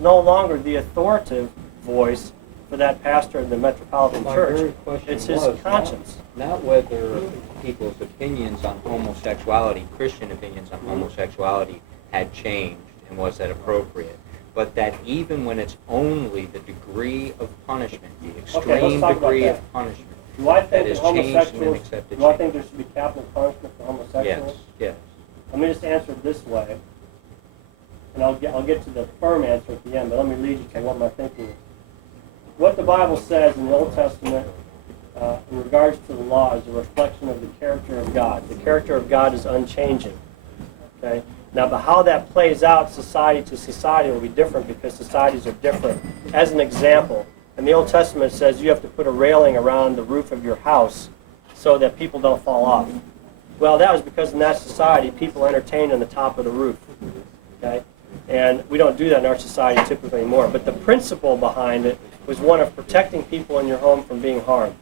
no longer the authoritative voice for that pastor in the Metropolitan My Church. very question It's his was conscience. Not whether people's opinions on homosexuality, Christian opinions on homosexuality, had changed and was that appropriate, but that even when it's only the degree of punishment, the extreme talk about degree that. of punishment, Do I that think is that changed and homosexuals? accepted Do I change. think there should be capital punishment for homosexuals? Yes, yes. Let me just answer it this way, and I'll get to the firm answer at the end. But let me lead you to what my thinking is. What the Bible says in the Old Testament in regards to the law is a reflection of the character of God. The character of God is unchanging. Okay. Now, but how that plays out society to society will be different because societies are different. As an example, And the Old Testament says you have to put a railing around the roof of your house so that people don't fall off. Well, that was because in that society, people entertained on the top of the roof. Okay? And we don't do that in our society typically anymore. But the principle behind it was one of protecting people in your home from being harmed.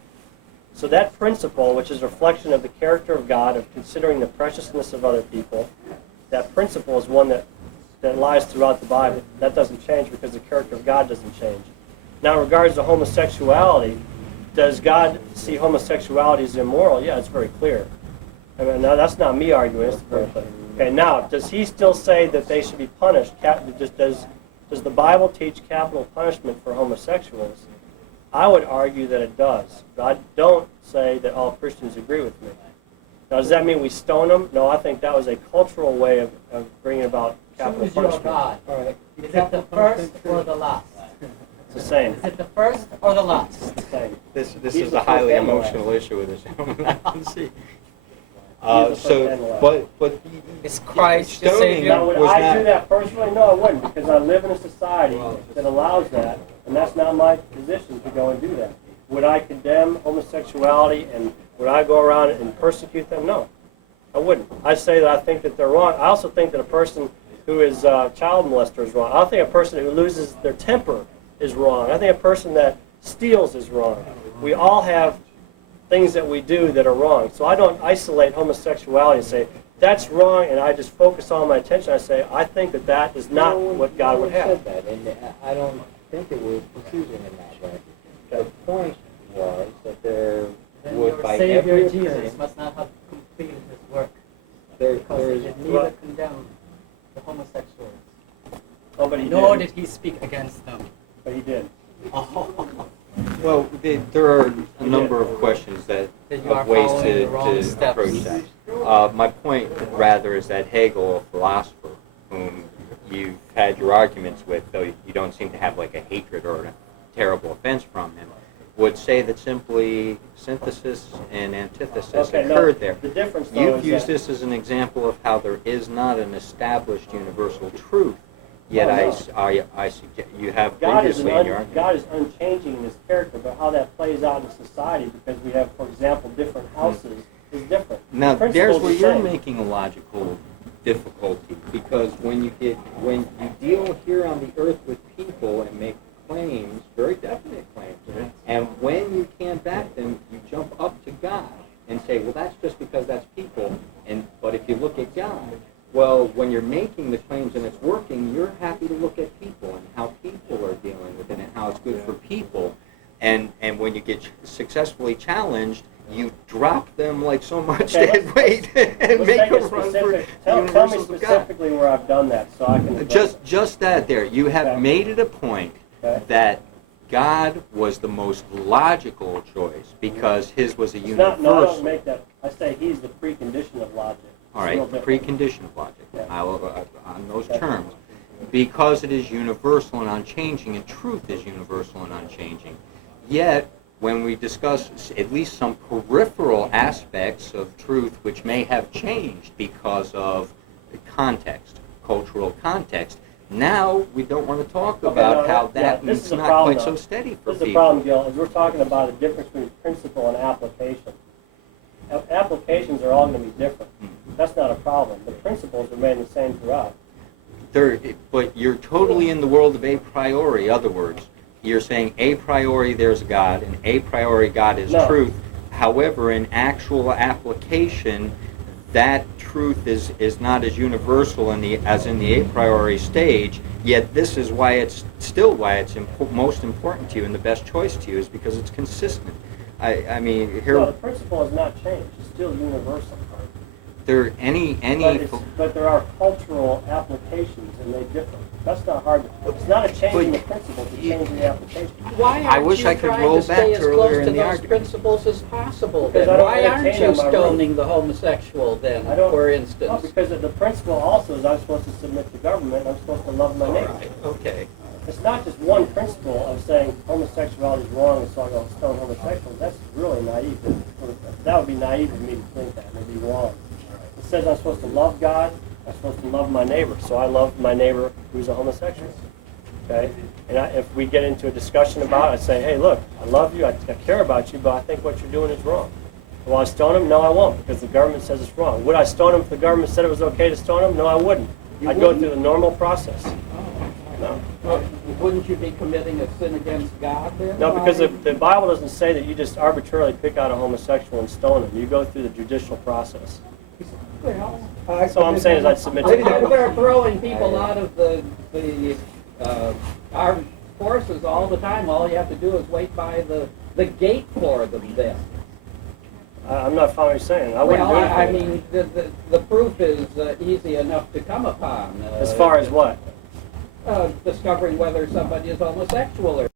So that principle, which is a reflection of the character of God, of considering the preciousness of other people, that principle is one that lies throughout the Bible. That doesn't change because the character of God doesn't change. Now, in regards to homosexuality, does God see homosexuality as immoral? Yeah, it's very clear. I mean, now that's not me arguing. It's very clear. Okay, now, does he still say that they should be punished? Does the Bible teach capital punishment for homosexuals? I would argue that it does. But I don't say that all Christians agree with me. Now, does that mean we stone them? No, I think that was a cultural way of bringing about capital Choose your punishment. God. Is it the first or the last? It's the same. Is it the first or the last? It's the same. This He's is the a highly first and the emotional issue with this gentleman. I see. He's the first and the last. But Is Christ the stoning Savior? Now, would was I not- do that personally? No, I wouldn't, because I live in a society that allows that, and that's not my position to go and do that. Would I condemn homosexuality, and would I go around and persecute them? No, I wouldn't. I say that I think that they're wrong. I also think that a person who is a child molester is wrong. I don't think a person who loses their temper is wrong. I think a person that steals is wrong. We all have things that we do that are wrong. So I don't isolate homosexuality and say, that's wrong, and I just focus all my attention. I say, I think that that is not what God would have. said that, and I don't think it was confusing in that way. The point was that there Then would, your by Savior every Jesus occurrence, must not have completed his work there because he is did neither condemn the homosexuals, Oh, but he nor did. did he speak against them. But he did. Well, there are a number of questions that That you are of ways following the wrong to steps. approach that. My point, rather, is that Hegel, a philosopher, whom you've had your arguments with, though you don't seem to have like a hatred or a terrible offense from him, would say that simply synthesis and antithesis Okay, no, occurred there. the difference, though, You've is used that- this as an example of how there is not an established universal truth. Yet Oh, I suggest you have God is, previously in your argument. God is unchanging in his character, but how that plays out in society, because we have, for example, different houses, is different. Now, The there's principle's where the you're same. making a logical difficulty, because when you deal here on the earth with people and make claims, very definite claims, and when you can't back them, you jump up to God and say, well, that's just because that's people. But if you look at God, well, when you're making the claims and it's working, you're happy to look at people and how people are dealing with it and how it's good for people. And when you get successfully challenged, you drop them like so much Okay, dead weight and Let's make take a it run for specific. the Tell me universals of God. specifically where I've done that, so I can. Just that there. You have Okay. made it a point Okay. that God was the most logical choice because his was a It's not, no, I universal. don't make that. I say he's the precondition of logic. All It's a right, little different. precondition of logic. Yeah. I will, on those Okay. terms, because it is universal and unchanging, and truth is universal and unchanging. Yet, when we discuss at least some peripheral aspects of truth which may have changed because of the context, cultural context, now we don't want to talk Okay, about no, how yeah, that this is is the not problem, quite so though. steady for This is the people. problem, Gil, is we're talking about a difference between principle and application. Applications are all going to be different. That's not a problem. The principles remain the same throughout. But you're totally in the world of a priori. Other words, you're saying a priori there's God, and a priori God is No. truth. However, in actual application, that truth is not as universal as in the a priori stage. Yet this is why it's most important to you and the best choice to you is because it's consistent. I mean here. No, the principle has not changed. It's still universal. There But there are cultural applications, and they differ. That's not hard. It's not a change in the principle, it's a change in the application. Why I aren't wish you I could trying roll to back stay to as earlier close in to the those argument. principles as possible? Because Then I don't why aren't entertain you on my road. stoning the homosexual then, I don't, for no, instance? because the principle also is I'm supposed to submit to government, I'm supposed to love my neighbor. Okay. It's not just one principle of saying homosexuality is wrong and so I'm going to stone homosexuals. That's really naive. That would be naive of me to think that. It would be wrong. It says I'm supposed to love God, I'm supposed to love my neighbor. So I love my neighbor who's a homosexual. Okay? And if we get into a discussion about it, I say, hey, look, I love you, I care about you, but I think what you're doing is wrong. Will I stone him? No, I won't, because the government says it's wrong. Would I stone him if the government said it was okay to stone him? No, I wouldn't. I'd go through the normal process. No. Well, wouldn't you be committing a sin against God then? No, because the Bible doesn't say that you just arbitrarily pick out a homosexual and stone him. You go through the judicial process. Well, So all I'm saying is I'd submit to God. they're throwing people out of the armed forces all the time. All you have to do is wait by the gate for them then. I'm not following what you're saying. I wouldn't Well, do I anything. mean, the proof is easy enough to come upon. As far as what? Discovering whether somebody is homosexual or